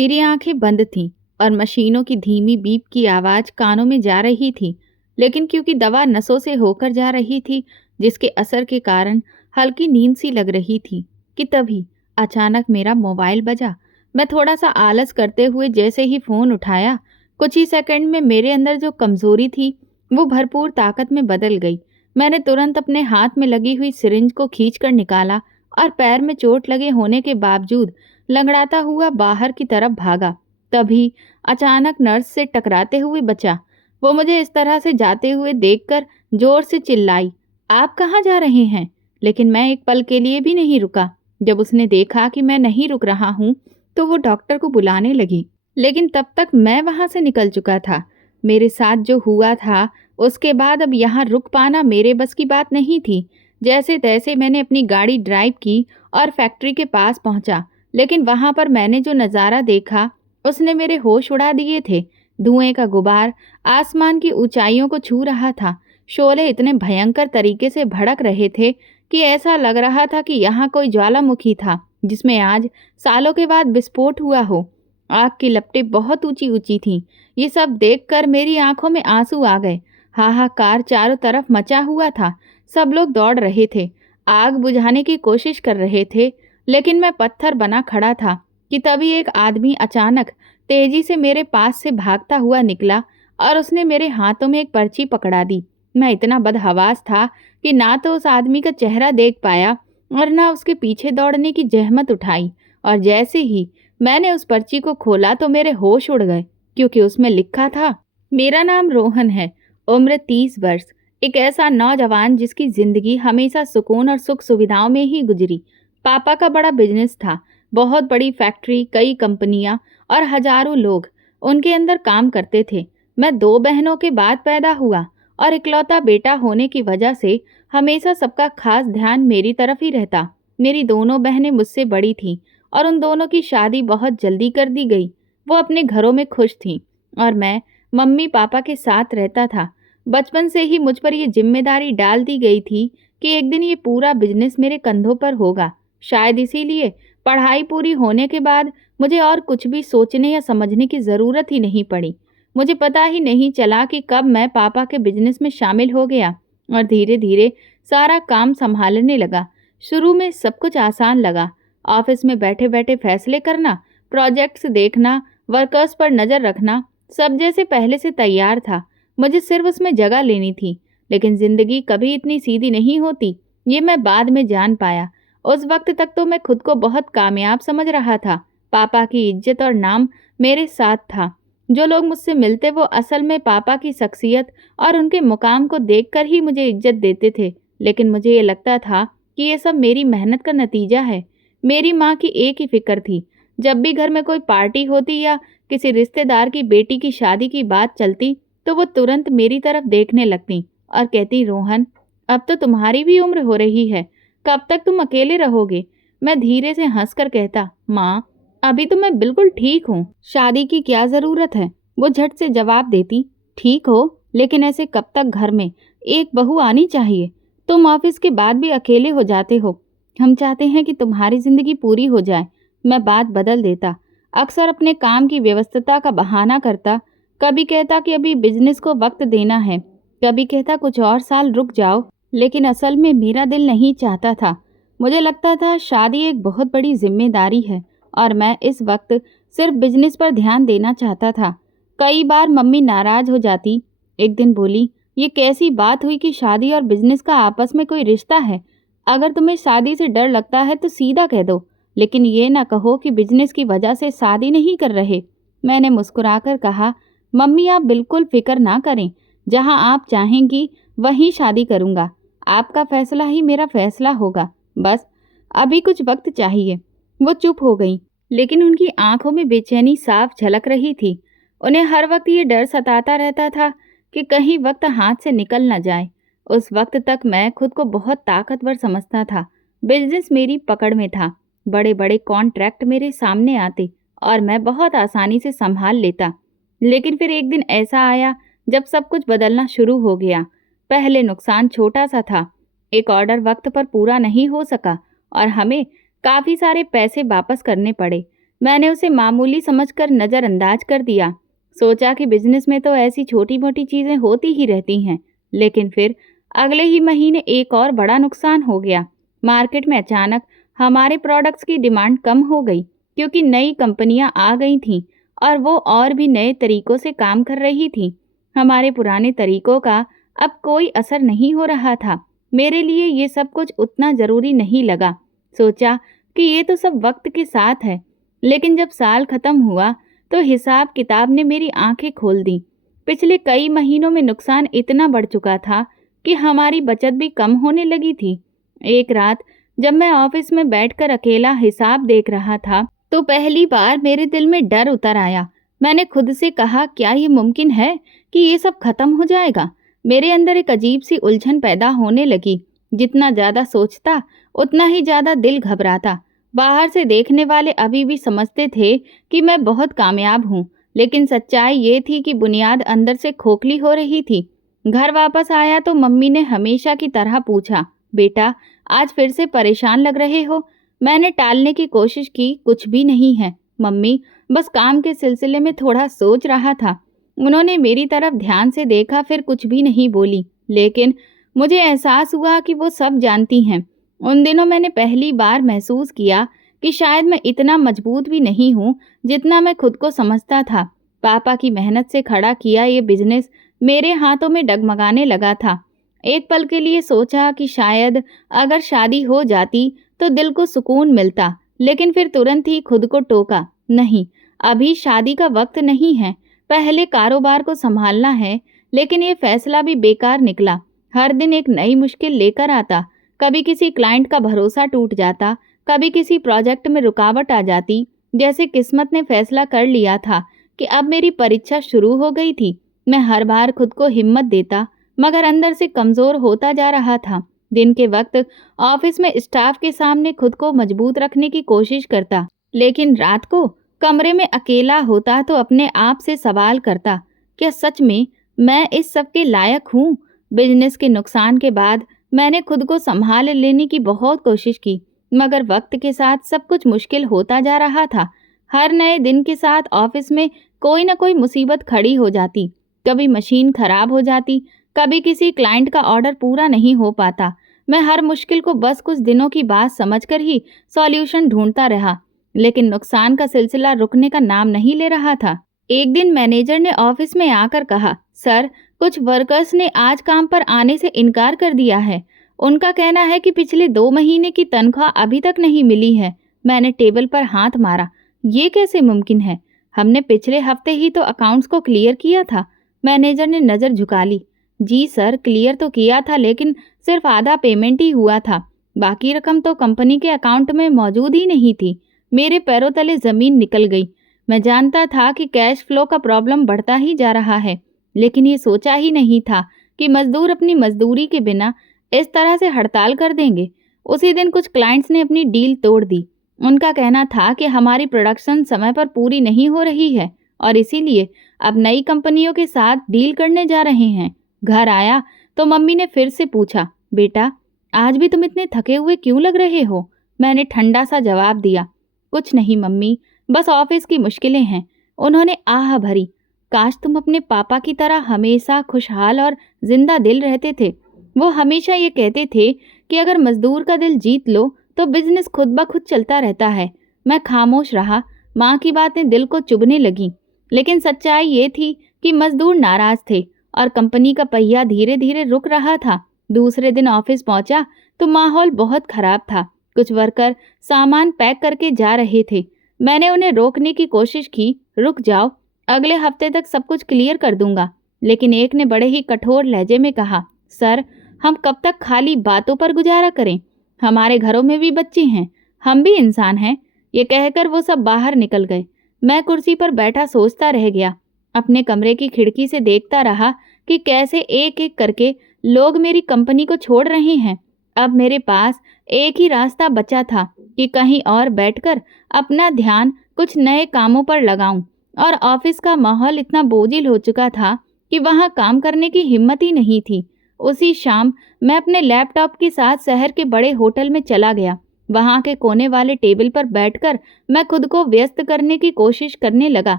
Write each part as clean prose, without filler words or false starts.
मेरी आंखें बंद थीं और मशीनों की धीमी बीप की आवाज़ कानों में जा रही थी, लेकिन क्योंकि दवा नसों से होकर जा रही थी, जिसके असर के कारण हल्की नींद सी लग रही थी कि तभी अचानक मेरा मोबाइल बजा। मैं थोड़ा सा आलस करते हुए जैसे ही फ़ोन उठाया, कुछ ही सेकंड में मेरे अंदर जो कमज़ोरी थी, वो भरपूर ताकत में बदल गई। मैंने तुरंत अपने हाथ में लगी हुई सिरिंज को खींचकर निकाला और पैर में चोट लगे होने के बावजूद लंगड़ाता हुआ बाहर की तरफ भागा। तभी अचानक नर्स से टकराते हुए बचा। वो मुझे इस तरह से जाते हुए देखकर जोर से चिल्लाई, आप कहाँ जा रहे हैं? लेकिन मैं एक पल के लिए भी नहीं रुका। जब उसने देखा कि मैं नहीं रुक रहा हूँ, तो वो डॉक्टर को बुलाने लगी। लेकिन तब तक मैं वहाँ से निकल चुका था। मेरे साथ जो हुआ था, उसके बाद अब यहाँ रुक पाना मेरे बस की बात नहीं थी। जैसे तैसे मैंने अपनी गाड़ी ड्राइव की और फैक्ट्री के पास पहुँचा। लेकिन वहां पर मैंने जो नज़ारा देखा, उसने मेरे होश उड़ा दिए थे। धुएं का गुबार आसमान की ऊंचाइयों को छू रहा था। शोले इतने भयंकर तरीके से भड़क रहे थे कि ऐसा लग रहा था कि यहाँ कोई ज्वालामुखी था, जिसमें आज सालों के बाद विस्फोट हुआ हो। आग की लपटें बहुत ऊंची ऊंची थीं। ये सब देखकर मेरी आंखों में आंसू आ गए। हाहाकार चारों तरफ मचा हुआ था। सब लोग दौड़ रहे थे, आग बुझाने की कोशिश कर रहे थे, लेकिन मैं पत्थर बना खड़ा था कि तभी एक आदमी अचानक तेजी से मेरे पास से भागता हुआ निकला और उसने मेरे हाथों में एक पर्ची पकड़ा दी। मैं इतना बदहवास था कि ना तो उस आदमी का चेहरा देख पाया और ना उसके पीछे दौड़ने की जहमत उठाई। और जैसे ही मैंने उस पर्ची को खोला तो मेरे होश उड़ गए, क्योंकि उसमें लिखा था, मेरा नाम रोहन है, उम्र 30 वर्ष, एक ऐसा नौजवान जिसकी जिंदगी हमेशा सुकून और सुख सुविधाओं में ही गुजरी। पापा का बड़ा बिजनेस था, बहुत बड़ी फैक्ट्री, कई कंपनियां और हजारों लोग उनके अंदर काम करते थे। मैं 2 बहनों के बाद पैदा हुआ और इकलौता बेटा होने की वजह से हमेशा सबका खास ध्यान मेरी तरफ ही रहता। मेरी दोनों बहनें मुझसे बड़ी थीं और उन दोनों की शादी बहुत जल्दी कर दी गई। वो अपने घरों में खुश थीं और मैं मम्मी पापा के साथ रहता था। बचपन से ही मुझ पर ये जिम्मेदारी डाल दी गई थी कि एक दिन ये पूरा बिजनेस मेरे कंधों पर होगा। शायद इसीलिए पढ़ाई पूरी होने के बाद मुझे और कुछ भी सोचने या समझने की ज़रूरत ही नहीं पड़ी। मुझे पता ही नहीं चला कि कब मैं पापा के बिजनेस में शामिल हो गया और धीरे धीरे सारा काम संभालने लगा। शुरू में सब कुछ आसान लगा। ऑफिस में बैठे बैठे फैसले करना, प्रोजेक्ट्स देखना, वर्कर्स पर नज़र रखना, सब जैसे पहले से तैयार था। मुझे सिर्फ उसमें जगह लेनी थी। लेकिन ज़िंदगी कभी इतनी सीधी नहीं होती, ये मैं बाद में जान पाया। उस वक्त तक तो मैं खुद को बहुत कामयाब समझ रहा था। पापा की इज्जत और नाम मेरे साथ था। जो लोग मुझसे मिलते वो असल में पापा की शख्सियत और उनके मुकाम को देखकर ही मुझे इज्जत देते थे। लेकिन मुझे ये लगता था कि ये सब मेरी मेहनत का नतीजा है। मेरी माँ की एक ही फिक्र थी, जब भी घर में कोई पार्टी होती या किसी रिश्तेदार की बेटी की शादी की बात चलती, तो वो तुरंत मेरी तरफ देखने लगती और कहती, रोहन, अब तो तुम्हारी भी उम्र हो रही है, कब तक तुम अकेले रहोगे? मैं धीरे से हंसकर कहता, माँ, अभी तो मैं बिल्कुल ठीक हूँ, शादी की क्या ज़रूरत है? वो झट से जवाब देती, ठीक हो, लेकिन ऐसे कब तक घर में एक बहू आनी चाहिए? तुम ऑफिस के बाद भी अकेले हो जाते हो। हम चाहते हैं कि तुम्हारी ज़िंदगी पूरी हो जाए। मैं बात बदल देता, अक्सर अपने काम की व्यस्तता का बहाना करता। कभी कहता कि अभी बिजनेस को वक्त देना है, कभी कहता कुछ और साल रुक जाओ। लेकिन असल में मेरा दिल नहीं चाहता था। मुझे लगता था शादी एक बहुत बड़ी जिम्मेदारी है और मैं इस वक्त सिर्फ बिजनेस पर ध्यान देना चाहता था। कई बार मम्मी नाराज हो जाती। एक दिन बोली, ये कैसी बात हुई कि शादी और बिजनेस का आपस में कोई रिश्ता है? अगर तुम्हें शादी से डर लगता है तो सीधा कह दो, लेकिन ये ना कहो कि बिजनेस की वजह से शादी नहीं कर रहे। मैंने मुस्कुराकर कहा, मम्मी आप बिल्कुल फिक्र ना करें, जहाँ आप चाहेंगी वहीं शादी करूँगा। आपका फैसला ही मेरा फैसला होगा, बस अभी कुछ वक्त चाहिए। वो चुप हो गई, लेकिन उनकी आंखों में बेचैनी साफ झलक रही थी। उन्हें हर वक्त ये डर सताता रहता था कि कहीं वक्त हाथ से निकल न जाए। उस वक्त तक मैं खुद को बहुत ताकतवर समझता था। बिजनेस मेरी पकड़ में था, बड़े बड़े कॉन्ट्रैक्ट मेरे सामने आते और मैं बहुत आसानी से संभाल लेता। लेकिन फिर एक दिन ऐसा आया जब सब कुछ बदलना शुरू हो गया। पहले नुकसान छोटा सा था, एक ऑर्डर वक्त पर पूरा नहीं हो सका और हमें काफ़ी सारे पैसे वापस करने पड़े। मैंने उसे मामूली समझकर नज़रअंदाज कर दिया। सोचा कि बिजनेस में तो ऐसी छोटी-मोटी चीज़ें होती ही रहती हैं। लेकिन फिर अगले ही महीने एक और बड़ा नुकसान हो गया। मार्केट में अचानक हमारे प्रोडक्ट्स की डिमांड कम हो गई, क्योंकि नई कंपनियां आ गई थीं और वो और भी नए तरीकों से काम कर रही थीं। हमारे पुराने तरीकों का अब कोई असर नहीं हो रहा था। मेरे लिए ये सब कुछ उतना ज़रूरी नहीं लगा। सोचा कि ये तो सब वक्त के साथ है। लेकिन जब साल खत्म हुआ तो हिसाब किताब ने मेरी आंखें खोल दी। पिछले कई महीनों में नुकसान इतना बढ़ चुका था कि हमारी बचत भी कम होने लगी थी। एक रात जब मैं ऑफिस में बैठकर अकेला हिसाब देख रहा था, तो पहली बार मेरे दिल में डर उतर आया। मैंने खुद से कहा, क्या ये मुमकिन है कि ये सब खत्म हो जाएगा? मेरे अंदर एक अजीब सी उलझन पैदा होने लगी। जितना ज़्यादा सोचता, उतना ही ज़्यादा दिल घबराता। बाहर से देखने वाले अभी भी समझते थे कि मैं बहुत कामयाब हूँ, लेकिन सच्चाई ये थी कि बुनियाद अंदर से खोखली हो रही थी। घर वापस आया तो मम्मी ने हमेशा की तरह पूछा, बेटा आज फिर से परेशान लग रहे हो? मैंने टालने की कोशिश की, कुछ भी नहीं है मम्मी, बस काम के सिलसिले में थोड़ा सोच रहा था। उन्होंने मेरी तरफ ध्यान से देखा, फिर कुछ भी नहीं बोली। लेकिन मुझे एहसास हुआ कि वो सब जानती हैं। उन दिनों मैंने पहली बार महसूस किया कि शायद मैं इतना मजबूत भी नहीं हूँ जितना मैं खुद को समझता था। पापा की मेहनत से खड़ा किया ये बिजनेस मेरे हाथों में डगमगाने लगा था। एक पल के लिए सोचा कि शायद अगर शादी हो जाती तो दिल को सुकून मिलता, लेकिन फिर तुरंत ही खुद को टोका, नहीं, अभी शादी का वक्त नहीं है, पहले कारोबार को संभालना है। लेकिन ये फैसला भी बेकार निकला। हर दिन एक नई मुश्किल लेकर आता। कभी किसी क्लाइंट का भरोसा टूट जाता, कभी किसी प्रोजेक्ट में रुकावट आ जाती। जैसे किस्मत ने फैसला कर लिया था कि अब मेरी परीक्षा शुरू हो गई थी। मैं हर बार खुद को हिम्मत देता, मगर अंदर से कमज़ोर होता जा रहा था। दिन के वक्त ऑफिस में स्टाफ के सामने खुद को मजबूत रखने की कोशिश करता, लेकिन रात को कमरे में अकेला होता तो अपने आप से सवाल करता, क्या सच में मैं इस सब के लायक हूँ? बिजनेस के नुकसान के बाद मैंने खुद को संभाल लेने की बहुत कोशिश की, मगर वक्त के साथ सब कुछ मुश्किल होता जा रहा था। हर नए दिन के साथ ऑफिस में कोई न कोई मुसीबत खड़ी हो जाती। कभी मशीन खराब हो जाती, कभी किसी क्लाइंट का ऑर्डर पूरा नहीं हो पाता। मैं हर मुश्किल को बस कुछ दिनों की बात समझकर ही सॉल्यूशन ढूंढता रहा, लेकिन नुकसान का सिलसिला रुकने का नाम नहीं ले रहा था। एक दिन मैनेजर ने ऑफिस में आकर कहा, सर, कुछ वर्कर्स ने आज काम पर आने से इनकार कर दिया है। उनका कहना है कि पिछले 2 महीने की तनख्वाह अभी तक नहीं मिली है। मैंने टेबल पर हाथ मारा। ये कैसे मुमकिन है? हमने पिछले हफ्ते ही तो अकाउंट्स को क्लियर किया था। मैनेजर ने नज़र झुका ली। जी सर, क्लियर तो किया था, लेकिन सिर्फ आधा पेमेंट ही हुआ था। बाकी रकम तो कंपनी के अकाउंट में मौजूद ही नहीं थी। मेरे पैरों तले ज़मीन निकल गई। मैं जानता था कि कैश फ्लो का प्रॉब्लम बढ़ता ही जा रहा है, लेकिन ये सोचा ही नहीं था कि मजदूर अपनी मजदूरी के बिना इस तरह से हड़ताल कर देंगे। उसी दिन कुछ क्लाइंट्स ने अपनी डील तोड़ दी। उनका कहना था कि हमारी प्रोडक्शन समय पर पूरी नहीं हो रही है और इसीलिए अब नई कंपनियों के साथ डील करने जा रहे हैं। घर आया तो मम्मी ने फिर से पूछा, बेटा आज भी तुम इतने थके हुए क्यों लग रहे हो? मैंने ठंडा सा जवाब दिया, कुछ नहीं मम्मी, बस ऑफिस की मुश्किलें हैं। उन्होंने आह भरी, काश तुम अपने पापा की तरह हमेशा खुशहाल और जिंदा दिल रहते थे। वो हमेशा ये कहते थे कि अगर मजदूर का दिल जीत लो तो बिजनेस खुद ब खुद चलता रहता है। मैं खामोश रहा। माँ की बातें दिल को चुभने लगीं, लेकिन सच्चाई ये थी कि मजदूर नाराज थे और कंपनी का पहिया धीरे धीरे रुक रहा था। दूसरे दिन ऑफिस पहुंचा तो माहौल बहुत खराब था। कुछ वर्कर सामान पैक करके जा रहे थे। मैंने उन्हें रोकने की कोशिश की, रुक जाओ, अगले हफ्ते तक सब कुछ क्लियर कर दूंगा। लेकिन एक ने बड़े ही कठोर लहजे में कहा, सर, हम कब तक खाली बातों पर गुजारा करें? हमारे घरों में भी बच्चे हैं, हम भी इंसान हैं। ये कहकर वो सब बाहर निकल गए। मैं कुर्सी पर बैठा सोचता रह गया। अपने कमरे की खिड़की से देखता रहा कि कैसे एक एक करके लोग मेरी कंपनी को छोड़ रहे हैं। अब मेरे पास एक ही रास्ता बचा था कि कहीं और बैठकर अपना ध्यान कुछ नए कामों पर लगाऊं। और ऑफिस का माहौल इतना बोझिल हो चुका था कि वहां काम करने की हिम्मत ही नहीं थी। उसी शाम मैं अपने लैपटॉप के साथ शहर के बड़े होटल में चला गया। वहां के कोने वाले टेबल पर बैठकर मैं खुद को व्यस्त करने की कोशिश करने लगा।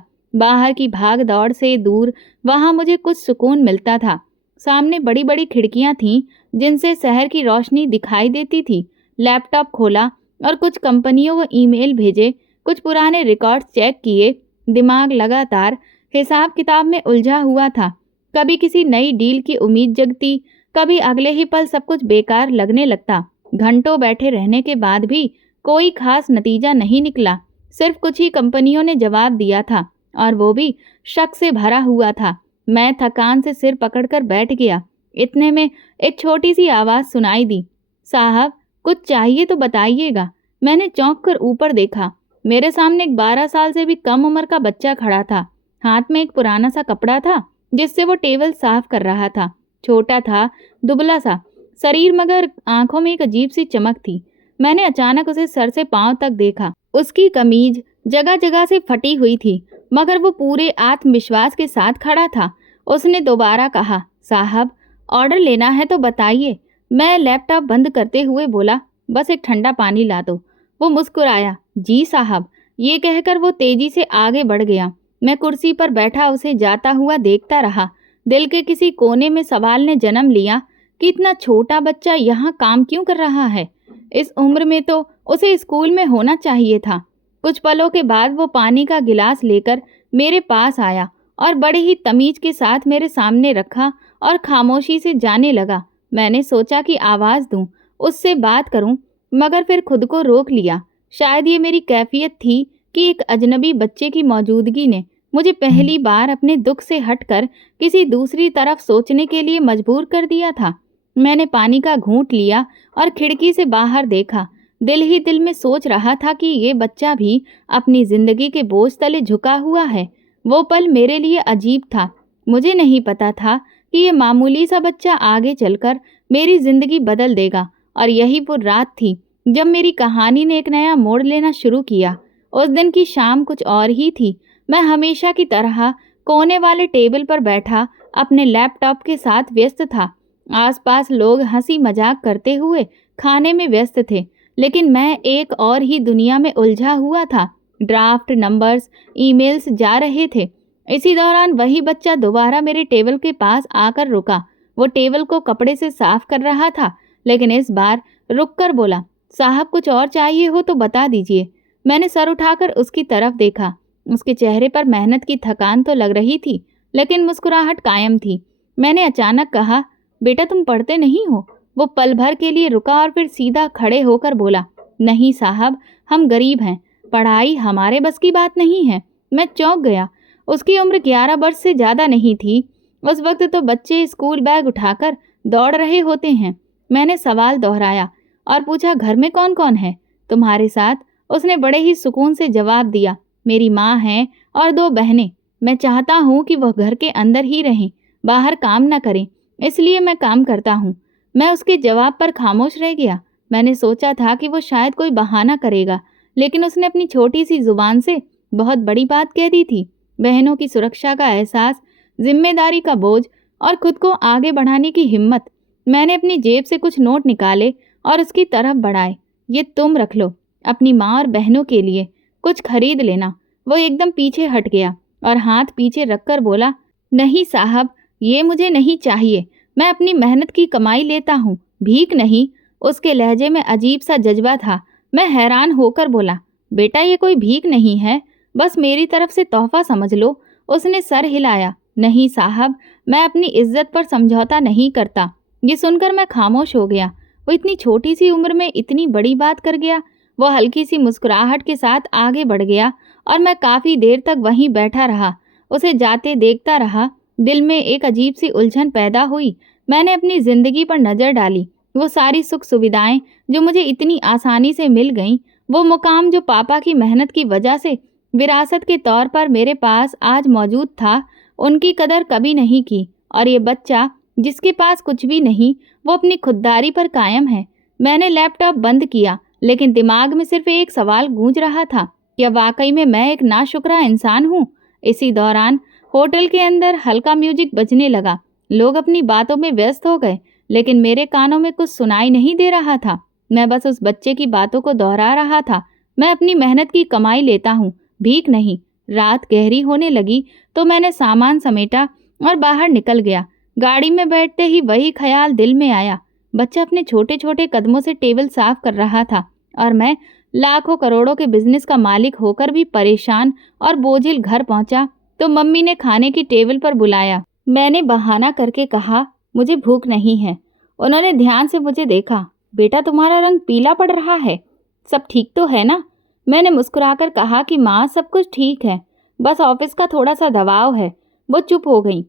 बाहर की भाग दौड़ से दूर वहां मुझे कुछ सुकून मिलता था। सामने बड़ी बड़ी खिड़कियां थीं जिनसे शहर की रोशनी दिखाई देती थी। लैपटॉप खोला और कुछ कंपनियों को ईमेल भेजे, कुछ पुराने रिकॉर्ड्स चेक किए। दिमाग लगातार हिसाब किताब में उलझा हुआ था। कभी किसी नई डील की उम्मीद जगती, कभी अगले ही पल सब कुछ बेकार लगने लगता। घंटों बैठे रहने के बाद भी कोई खास नतीजा नहीं निकला। सिर्फ कुछ ही कंपनियों ने जवाब दिया था और वो भी शक से भरा हुआ था। मैं थकान से सिर पकड़कर बैठ गया। इतने में एक छोटी सी आवाज सुनाई दी, साहब कुछ चाहिए तो बताइएगा। मैंने चौंक कर ऊपर देखा। मेरे सामने एक 12 साल से भी कम उम्र का बच्चा खड़ा था। हाथ में एक पुराना सा कपड़ा था जिससे वो टेबल साफ कर रहा था। छोटा था, दुबला सा शरीर, मगर आंखों में एक अजीब सी चमक थी। मैंने अचानक उसे सर से पांव तक देखा। उसकी कमीज जगह जगह से फटी हुई थी, मगर वो पूरे आत्मविश्वास के साथ खड़ा था। उसने दोबारा कहा, साहब ऑर्डर लेना है तो बताइए। मैं लैपटॉप बंद करते हुए बोला, बस एक ठंडा पानी ला दो। वो मुस्कुराया, जी साहब। ये कहकर वो तेजी से आगे बढ़ गया। मैं कुर्सी पर बैठा उसे जाता हुआ देखता रहा। दिल के किसी कोने में सवाल ने जन्म लिया कि इतना छोटा बच्चा यहाँ काम क्यों कर रहा है। इस उम्र में तो उसे स्कूल में होना चाहिए था। कुछ पलों के बाद वो पानी का गिलास लेकर मेरे पास आया और बड़े ही तमीज के साथ मेरे सामने रखा और खामोशी से जाने लगा। मैंने सोचा कि आवाज़ दूं, उससे बात करूं, मगर फिर खुद को रोक लिया। शायद ये मेरी कैफियत थी कि एक अजनबी बच्चे की मौजूदगी ने मुझे पहली बार अपने दुख से हटकर किसी दूसरी तरफ सोचने के लिए मजबूर कर दिया था। मैंने पानी का घूंट लिया और खिड़की से बाहर देखा। दिल ही दिल में सोच रहा था कि ये बच्चा भी अपनी जिंदगी के बोझ तले झुका हुआ है। वो पल मेरे लिए अजीब था। मुझे नहीं पता था कि ये मामूली सा बच्चा आगे चलकर मेरी जिंदगी बदल देगा। और यही वो रात थी जब मेरी कहानी ने एक नया मोड़ लेना शुरू किया। उस दिन की शाम कुछ और ही थी। मैं हमेशा की तरह कोने वाले टेबल पर बैठा अपने लैपटॉप के साथ व्यस्त था। आसपास लोग हंसी मजाक करते हुए खाने में व्यस्त थे, लेकिन मैं एक और ही दुनिया में उलझा हुआ था। ड्राफ्ट, नंबर्स, ईमेल्स जा रहे थे। इसी दौरान वही बच्चा दोबारा मेरे टेबल के पास आकर रुका। वो टेबल को कपड़े से साफ कर रहा था, लेकिन इस बार रुककर बोला, साहब कुछ और चाहिए हो तो बता दीजिए। मैंने सर उठाकर उसकी तरफ देखा। उसके चेहरे पर मेहनत की थकान तो लग रही थी, लेकिन मुस्कुराहट कायम थी। मैंने अचानक कहा, बेटा तुम पढ़ते नहीं हो? वो पल भर के लिए रुका और फिर सीधा खड़े होकर बोला, नहीं साहब, हम गरीब हैं, पढ़ाई हमारे बस की बात नहीं है। मैं चौंक गया। उसकी उम्र 11 वर्ष से ज़्यादा नहीं थी। उस वक्त तो बच्चे स्कूल बैग उठाकर दौड़ रहे होते हैं। मैंने सवाल दोहराया और पूछा, घर में कौन कौन है तुम्हारे साथ? उसने बड़े ही सुकून से जवाब दिया, मेरी माँ है और 2 बहनें। मैं चाहता हूँ कि वह घर के अंदर ही रहें, बाहर काम न करें, इसलिए मैं काम करता हूँ। मैं उसके जवाब पर खामोश रह गया। मैंने सोचा था कि वो शायद कोई बहाना करेगा, लेकिन उसने अपनी छोटी सी जुबान से बहुत बड़ी बात कह दी थी। बहनों की सुरक्षा का एहसास, जिम्मेदारी का बोझ और खुद को आगे बढ़ाने की हिम्मत। मैंने अपनी जेब से कुछ नोट निकाले और उसकी तरफ बढ़ाए। ये तुम रख लो, अपनी माँ और बहनों के लिए कुछ खरीद लेना। वो एकदम पीछे हट गया और हाथ पीछे रखकर बोला, नहीं साहब, ये मुझे नहीं चाहिए। मैं अपनी मेहनत की कमाई लेता हूँ, भीख नहीं। उसके लहजे में अजीब सा जज्बा था। मैं हैरान होकर बोला, बेटा ये कोई भीख नहीं है, बस मेरी तरफ से तोहफा समझ लो। उसने सर हिलाया, नहीं साहब, मैं अपनी इज्जत पर समझौता नहीं करता। ये सुनकर मैं खामोश हो गया। वो इतनी छोटी सी उम्र में इतनी बड़ी बात कर गया। वो हल्की सी मुस्कुराहट के साथ आगे बढ़ गया और मैं काफ़ी देर तक वहीं बैठा रहा। उसे जाते देखता रहा। दिल में एक अजीब सी उलझन पैदा हुई। मैंने अपनी ज़िंदगी पर नज़र डाली। वो सारी सुख सुविधाएं जो मुझे इतनी आसानी से मिल गईं, वो मुकाम जो पापा की मेहनत की वजह से विरासत के तौर पर मेरे पास आज मौजूद था, उनकी कदर कभी नहीं की। और ये बच्चा जिसके पास कुछ भी नहीं, वो अपनी खुददारी पर कायम है। मैंने लैपटॉप बंद किया, लेकिन दिमाग में सिर्फ एक सवाल गूंज रहा था, क्या वाकई में मैं एक नाशुक्रा इंसान हूँ? इसी दौरान होटल के अंदर हल्का म्यूजिक बजने लगा। लोग अपनी बातों में व्यस्त हो गए, लेकिन मेरे कानों में कुछ सुनाई नहीं दे रहा था। मैं बस उस बच्चे की बातों को दोहरा रहा था। मैं अपनी मेहनत की कमाई लेता हूँ, भीख नहीं। रात गहरी होने लगी तो मैंने सामान समेटा और बाहर निकल गया। गाड़ी में बैठते ही वही ख्याल दिल में आया। बच्चा अपने छोटे छोटे कदमों से टेबल साफ कर रहा था और मैं लाखों करोड़ों के बिजनेस का मालिक होकर भी परेशान और बोझिल घर पहुंचा तो मम्मी ने खाने की टेबल पर बुलाया। मैंने बहाना करके कहा, मुझे भूख नहीं है। उन्होंने ध्यान से मुझे देखा। बेटा, तुम्हारा रंग पीला पड़ रहा है, सब ठीक तो है ना? मैंने मुस्कुराकर कहा कि माँ, सब कुछ ठीक है, बस ऑफिस का थोड़ा सा दबाव है। वो चुप हो गई,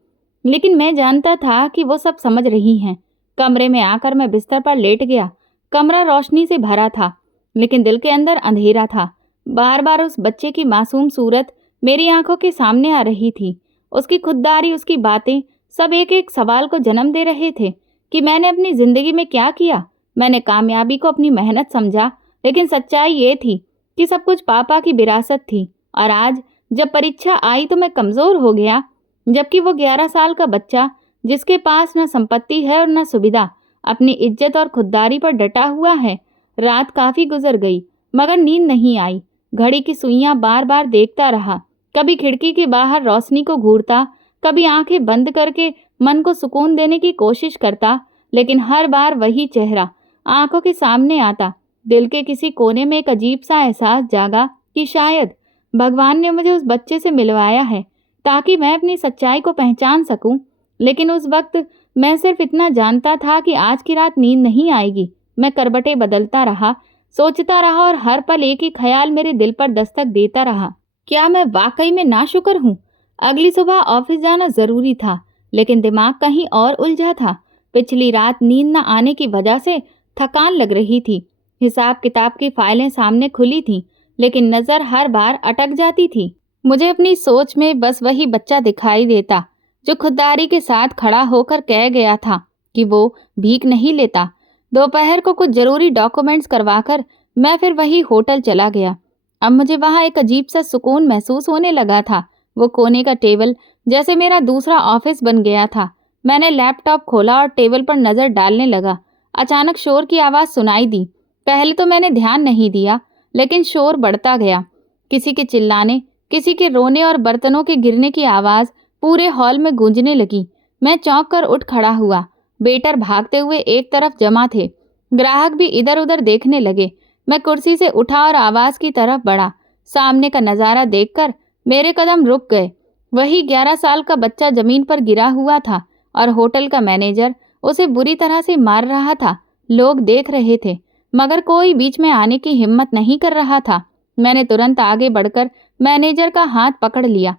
लेकिन मैं जानता था कि वो सब समझ रही हैं। कमरे में आकर मैं बिस्तर पर लेट गया। कमरा रोशनी से भरा था, लेकिन दिल के अंदर अंधेरा था। बार बार उस बच्चे की मासूम सूरत मेरी आंखों के सामने आ रही थी। उसकी खुददारी, उसकी बातें, सब एक एक सवाल को जन्म दे रहे थे कि मैंने अपनी जिंदगी में क्या किया। मैंने कामयाबी को अपनी मेहनत समझा, लेकिन सच्चाई ये थी कि सब कुछ पापा की विरासत थी। और आज जब परीक्षा आई तो मैं कमज़ोर हो गया, जबकि वो 11 साल का बच्चा, जिसके पास न संपत्ति है और न सुविधा, अपनी इज्जत और खुददारी पर डटा हुआ है। रात काफ़ी गुजर गई, मगर नींद नहीं आई। घड़ी की सुइयां बार बार देखता रहा। कभी खिड़की के बाहर रोशनी को घूरता, कभी आंखें बंद करके मन को सुकून देने की कोशिश करता, लेकिन हर बार वही चेहरा आंखों के सामने आता। दिल के किसी कोने में एक अजीब सा एहसास जागा कि शायद भगवान ने मुझे उस बच्चे से मिलवाया है ताकि मैं अपनी सच्चाई को पहचान सकूं। लेकिन उस वक्त मैं सिर्फ इतना जानता था कि आज की रात नींद नहीं आएगी। मैं करवटें बदलता रहा, सोचता रहा और हर पल एक ही ख्याल मेरे दिल पर दस्तक देता रहा, क्या मैं वाकई में नाशुक्र हूँ? अगली सुबह ऑफिस जाना जरूरी था, लेकिन दिमाग कहीं और उलझा था। पिछली रात नींद न आने की वजह से थकान लग रही थी। हिसाब किताब की फाइलें सामने खुली थीं, लेकिन नज़र हर बार अटक जाती थी। मुझे अपनी सोच में बस वही बच्चा दिखाई देता जो खुददारी के साथ खड़ा होकर कह गया था कि वो भीख नहीं लेता। दोपहर को कुछ ज़रूरी डॉक्यूमेंट्स करवाकर मैं फिर वही होटल चला गया। अब मुझे वहाँ एक अजीब सा सुकून महसूस होने लगा था। वो कोने का टेबल जैसे मेरा दूसरा ऑफिस बन गया था। मैंने लैपटॉप खोला और टेबल पर नज़र डालने लगा। अचानक शोर की आवाज़ सुनाई दी। पहले तो मैंने ध्यान नहीं दिया, लेकिन शोर बढ़ता गया। किसी के चिल्लाने, किसी के रोने और बर्तनों के गिरने की आवाज़ पूरे हॉल में गूंजने लगी। मैं चौंक कर उठ खड़ा हुआ। वेटर भागते हुए एक तरफ जमा थे, ग्राहक भी इधर उधर देखने लगे। मैं कुर्सी से उठा और आवाज़ की तरफ बढ़ा। सामने का नज़ारा देखकर मेरे कदम रुक गए। वही 11 साल का बच्चा ज़मीन पर गिरा हुआ था और होटल का मैनेजर उसे बुरी तरह से मार रहा था। लोग देख रहे थे, मगर कोई बीच में आने की हिम्मत नहीं कर रहा था। मैंने तुरंत आगे बढ़कर मैनेजर का हाथ पकड़ लिया।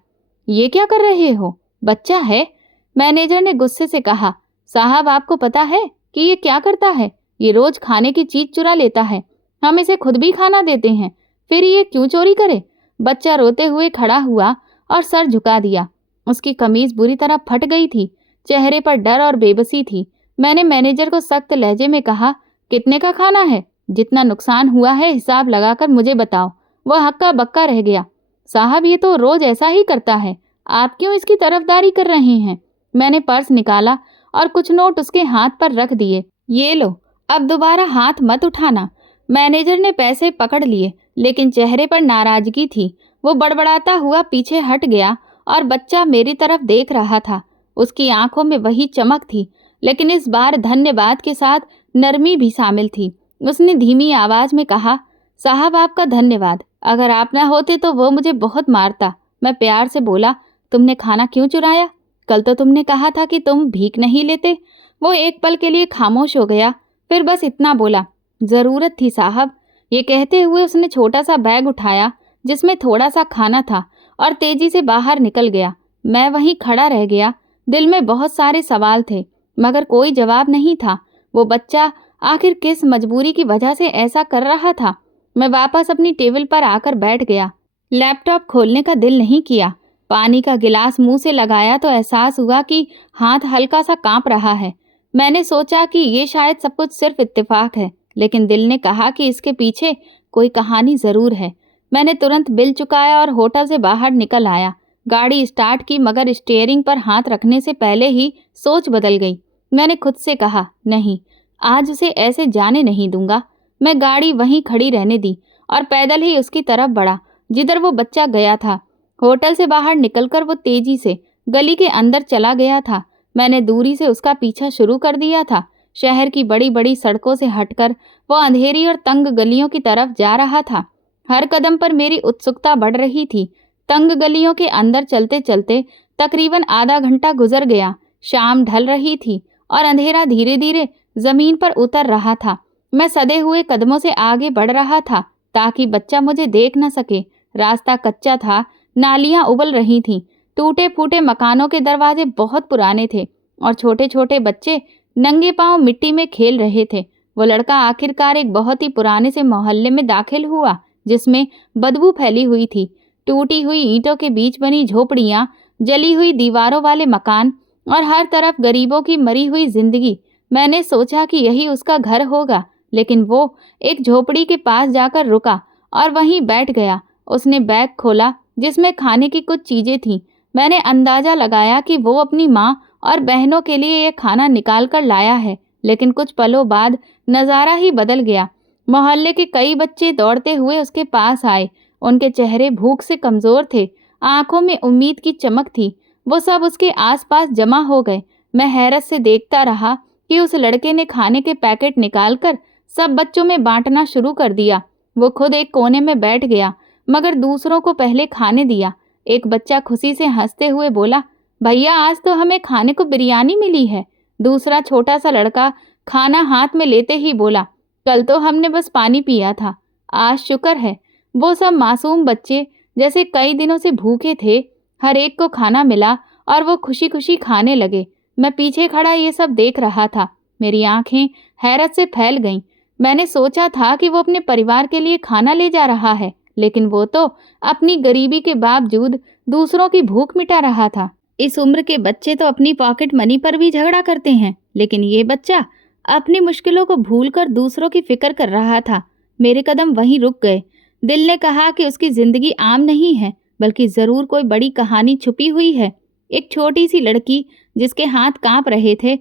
ये क्या कर रहे हो? बच्चा है, मैनेजर ने गुस्से से कहा। साहब, आपको पता है कि ये क्या करता है? ये रोज खाने की चीज चुरा लेता है। हम इसे खुद भी खाना देते हैं, फिर ये क्यों चोरी करे? बच्चा रोते हुए खड़ा हुआ और सर झुका दिया। उसकी कमीज बुरी तरह फट गई थी, चेहरे पर डर और बेबसी थी। मैंने मैनेजर को सख्त लहजे में कहा, कितने का खाना है? जितना नुकसान हुआ है हिसाब लगाकर मुझे बताओ। वह हक्का बक्का रह गया। साहब, ये तो रोज ऐसा ही करता है, आप क्यों इसकी तरफदारी कर रहे हैं? मैंने पर्स निकाला और कुछ नोट उसके हाथ पर रख दिए। ये लो, अब दोबारा हाथ मत उठाना। मैनेजर ने पैसे पकड़ लिए, लेकिन चेहरे पर नाराजगी थी। वो बड़बड़ाता हुआ पीछे हट गया और बच्चा मेरी तरफ देख रहा था। उसकी आंखों में वही चमक थी, लेकिन इस बार धन्यवाद के साथ नरमी भी शामिल थी। उसने धीमी आवाज में कहा, साहब, आपका धन्यवाद। अगर आप न होते तो वो मुझे बहुत मारता। मैं प्यार से बोला, तुमने खाना क्यों चुराया? कल तो तुमने कहा था कि तुम भीख नहीं लेते। वो एक पल के लिए खामोश हो गया, फिर बस इतना बोला, ज़रूरत थी साहब। ये कहते हुए उसने छोटा सा बैग उठाया जिसमें थोड़ा सा खाना था और तेजी से बाहर निकल गया। मैं वहीं खड़ा रह गया। दिल में बहुत सारे सवाल थे, मगर कोई जवाब नहीं था। वो बच्चा आखिर किस मजबूरी की वजह से ऐसा कर रहा था? मैं वापस अपनी टेबल पर आकर बैठ गया। लैपटॉप खोलने का दिल नहीं किया। पानी का गिलास मुंह से लगाया तो एहसास हुआ कि हाथ हल्का सा कांप रहा है। मैंने सोचा कि ये शायद सब कुछ सिर्फ इत्तेफाक है, लेकिन दिल ने कहा कि इसके पीछे कोई कहानी ज़रूर है। मैंने तुरंत बिल चुकाया और होटल से बाहर निकल आया। गाड़ी स्टार्ट की, मगर स्टीयरिंग पर हाथ रखने से पहले ही सोच बदल गई। मैंने खुद से कहा, नहीं, आज उसे ऐसे जाने नहीं दूंगा। मैं गाड़ी वहीं खड़ी रहने दी और पैदल ही उसकी तरफ बढ़ा जिधर वो बच्चा गया था। होटल से बाहर निकलकर वो तेजी से गली के अंदर चला गया था। मैंने दूरी से उसका पीछा शुरू कर दिया था। शहर की बड़ी बड़ी सड़कों से हटकर वो अंधेरी और तंग गलियों की तरफ जा रहा था। हर कदम पर मेरी उत्सुकता बढ़ रही थी। तंग गलियों के अंदर चलते चलते तकरीबन आधा घंटा गुजर गया। शाम ढल रही थी और अंधेरा धीरे धीरे जमीन पर उतर रहा था। मैं सधे हुए कदमों से आगे बढ़ रहा था ताकि बच्चा मुझे देख न सके। रास्ता कच्चा था, नालियां उबल रही थीं, टूटे फूटे मकानों के दरवाजे बहुत पुराने थे और छोटे छोटे बच्चे नंगे पांव मिट्टी में खेल रहे थे। वो लड़का आखिरकार एक बहुत ही पुराने से मोहल्ले में दाखिल हुआ जिसमें बदबू फैली हुई थी। टूटी हुई ईंटों के बीच बनी झोपड़ियां, जली हुई दीवारों वाले मकान और हर तरफ गरीबों की मरी हुई जिंदगी। मैंने सोचा कि यही उसका घर होगा, लेकिन वो एक झोपड़ी के पास जाकर रुका और वहीं बैठ गया। उसने बैग खोला जिसमें खाने की कुछ चीजें थीं। मैंने अंदाजा लगाया कि वो अपनी माँ और बहनों के लिए ये खाना निकाल कर लाया है, लेकिन कुछ पलों बाद नज़ारा ही बदल गया। मोहल्ले के कई बच्चे दौड़ते हुए उसके पास आए। उनके चेहरे भूख से कमज़ोर थे, आंखों में उम्मीद की चमक थी। वो सब उसके आसपास जमा हो गए। मैं हैरत से देखता रहा कि उस लड़के ने खाने के पैकेट निकालकर सब बच्चों में बांटना शुरू कर दिया। वो खुद एक कोने में बैठ गया मगर दूसरों को पहले खाने दिया। एक बच्चा खुशी से हंसते हुए बोला, भैया आज तो हमें खाने को बिरयानी मिली है। दूसरा छोटा सा लड़का खाना हाथ में लेते ही बोला, कल तो हमने बस पानी पिया था, आज शुक्र है। वो सब मासूम बच्चे जैसे कई दिनों से भूखे थे। हर एक को खाना मिला और वो खुशी खुशी खाने लगे। मैं पीछे खड़ा ये सब देख रहा था। मेरी आंखें हैरत से फैल गईं। मैंने सोचा था कि वो अपने परिवार के लिए खाना ले जा रहा है, लेकिन वो तो अपनी गरीबी के बावजूद दूसरों की भूख मिटा रहा था। इस उम्र के बच्चे तो अपनी पॉकेट मनी पर भी झगड़ा करते हैं, लेकिन ये बच्चा अपनी मुश्किलों को भूलकर दूसरों की फिक्र कर रहा था। मेरे कदम वहीं रुक गए। दिल ने कहा कि उसकी जिंदगी आम नहीं है, बल्कि जरूर कोई बड़ी कहानी छुपी हुई है। एक छोटी सी लड़की जिसके हाथ कांप रहे थे,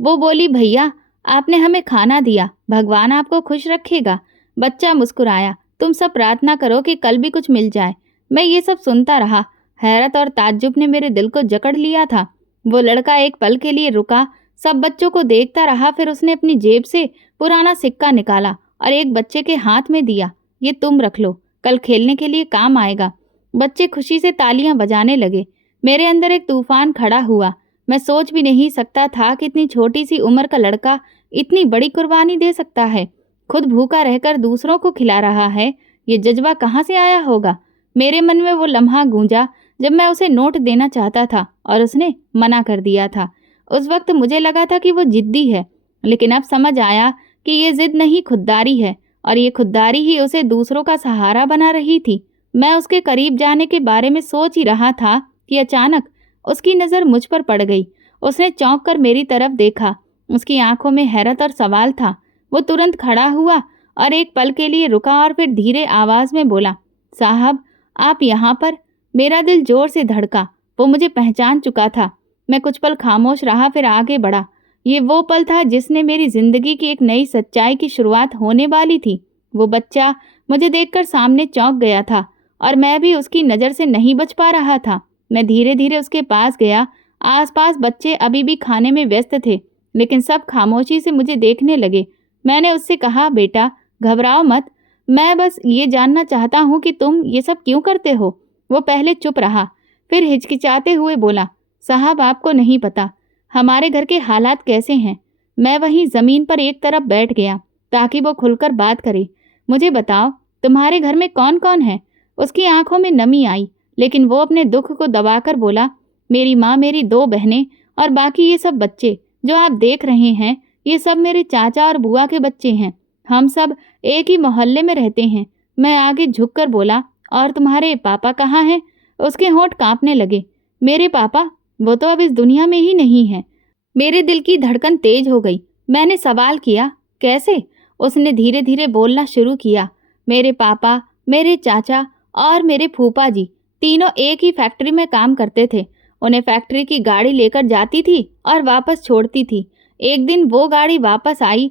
वो बोली, भैया आपने हमें खाना दिया, भगवान आपको खुश रखेगा। बच्चा मुस्कुराया, तुम सब प्रार्थना करो कि कल भी कुछ मिल जाए। मैं ये सब सुनता रहा। हैरत और ताज्जुब ने मेरे दिल को जकड़ लिया था। वो लड़का एक पल के लिए रुका, सब बच्चों को देखता रहा, फिर उसने अपनी जेब से पुराना सिक्का निकाला और एक बच्चे के हाथ में दिया। ये तुम रख लो, कल खेलने के लिए काम आएगा। बच्चे खुशी से तालियां बजाने लगे। मेरे अंदर एक तूफान खड़ा हुआ। मैं सोच भी नहीं सकता था कि इतनी छोटी सी उम्र का लड़का इतनी बड़ी कुर्बानी दे सकता है। खुद भूखा रहकर दूसरों को खिला रहा है। ये जज्बा कहाँ से आया होगा? मेरे मन में वो लम्हा गूंजा जब मैं उसे नोट देना चाहता था और उसने मना कर दिया था। उस वक्त मुझे लगा था कि वो जिद्दी है, लेकिन अब समझ आया कि ये जिद नहीं, खुददारी है, और ये खुददारी ही उसे दूसरों का सहारा बना रही थी। मैं उसके करीब जाने के बारे में सोच ही रहा था कि अचानक उसकी नज़र मुझ पर पड़ गई। उसने चौंक कर मेरी तरफ देखा। उसकी आंखों में हैरत और सवाल था। वो तुरंत खड़ा हुआ और एक पल के लिए रुका और फिर धीरे आवाज़ में बोला, साहब आप यहाँ पर? मेरा दिल जोर से धड़का। वो मुझे पहचान चुका था। मैं कुछ पल खामोश रहा, फिर आगे बढ़ा। ये वो पल था जिसने मेरी जिंदगी की एक नई सच्चाई की शुरुआत होने वाली थी। वो बच्चा मुझे देखकर सामने चौंक गया था और मैं भी उसकी नज़र से नहीं बच पा रहा था। मैं धीरे धीरे उसके पास गया। आसपास बच्चे अभी भी खाने में व्यस्त थे, लेकिन सब खामोशी से मुझे देखने लगे। मैंने उससे कहा, बेटा घबराओ मत, मैं बस ये जानना चाहता हूँ कि तुम ये सब क्यों करते हो। वो पहले चुप रहा, फिर हिचकिचाते हुए बोला, साहब आपको नहीं पता हमारे घर के हालात कैसे हैं। मैं वहीं ज़मीन पर एक तरफ बैठ गया ताकि वो खुलकर बात करे। मुझे बताओ तुम्हारे घर में कौन कौन है? उसकी आंखों में नमी आई, लेकिन वो अपने दुख को दबाकर बोला, मेरी माँ, मेरी 2 बहनें और बाकी ये सब बच्चे जो आप देख रहे हैं, ये सब मेरे चाचा और बुआ के बच्चे हैं। हम सब एक ही मोहल्ले में रहते हैं। मैं आगे झुककर बोला, और तुम्हारे पापा कहाँ हैं? उसके होंठ कांपने लगे। मेरे पापा? वो तो अब इस दुनिया में ही नहीं है। मेरे दिल की धड़कन तेज हो गई। मैंने सवाल किया, कैसे? उसने धीरे धीरे बोलना शुरू किया, मेरे पापा, मेरे चाचा और मेरे फूफा जी तीनों एक ही फैक्ट्री में काम करते थे। उन्हें फैक्ट्री की गाड़ी लेकर जाती थी और वापस छोड़ती थी। एक दिन वो गाड़ी वापस आई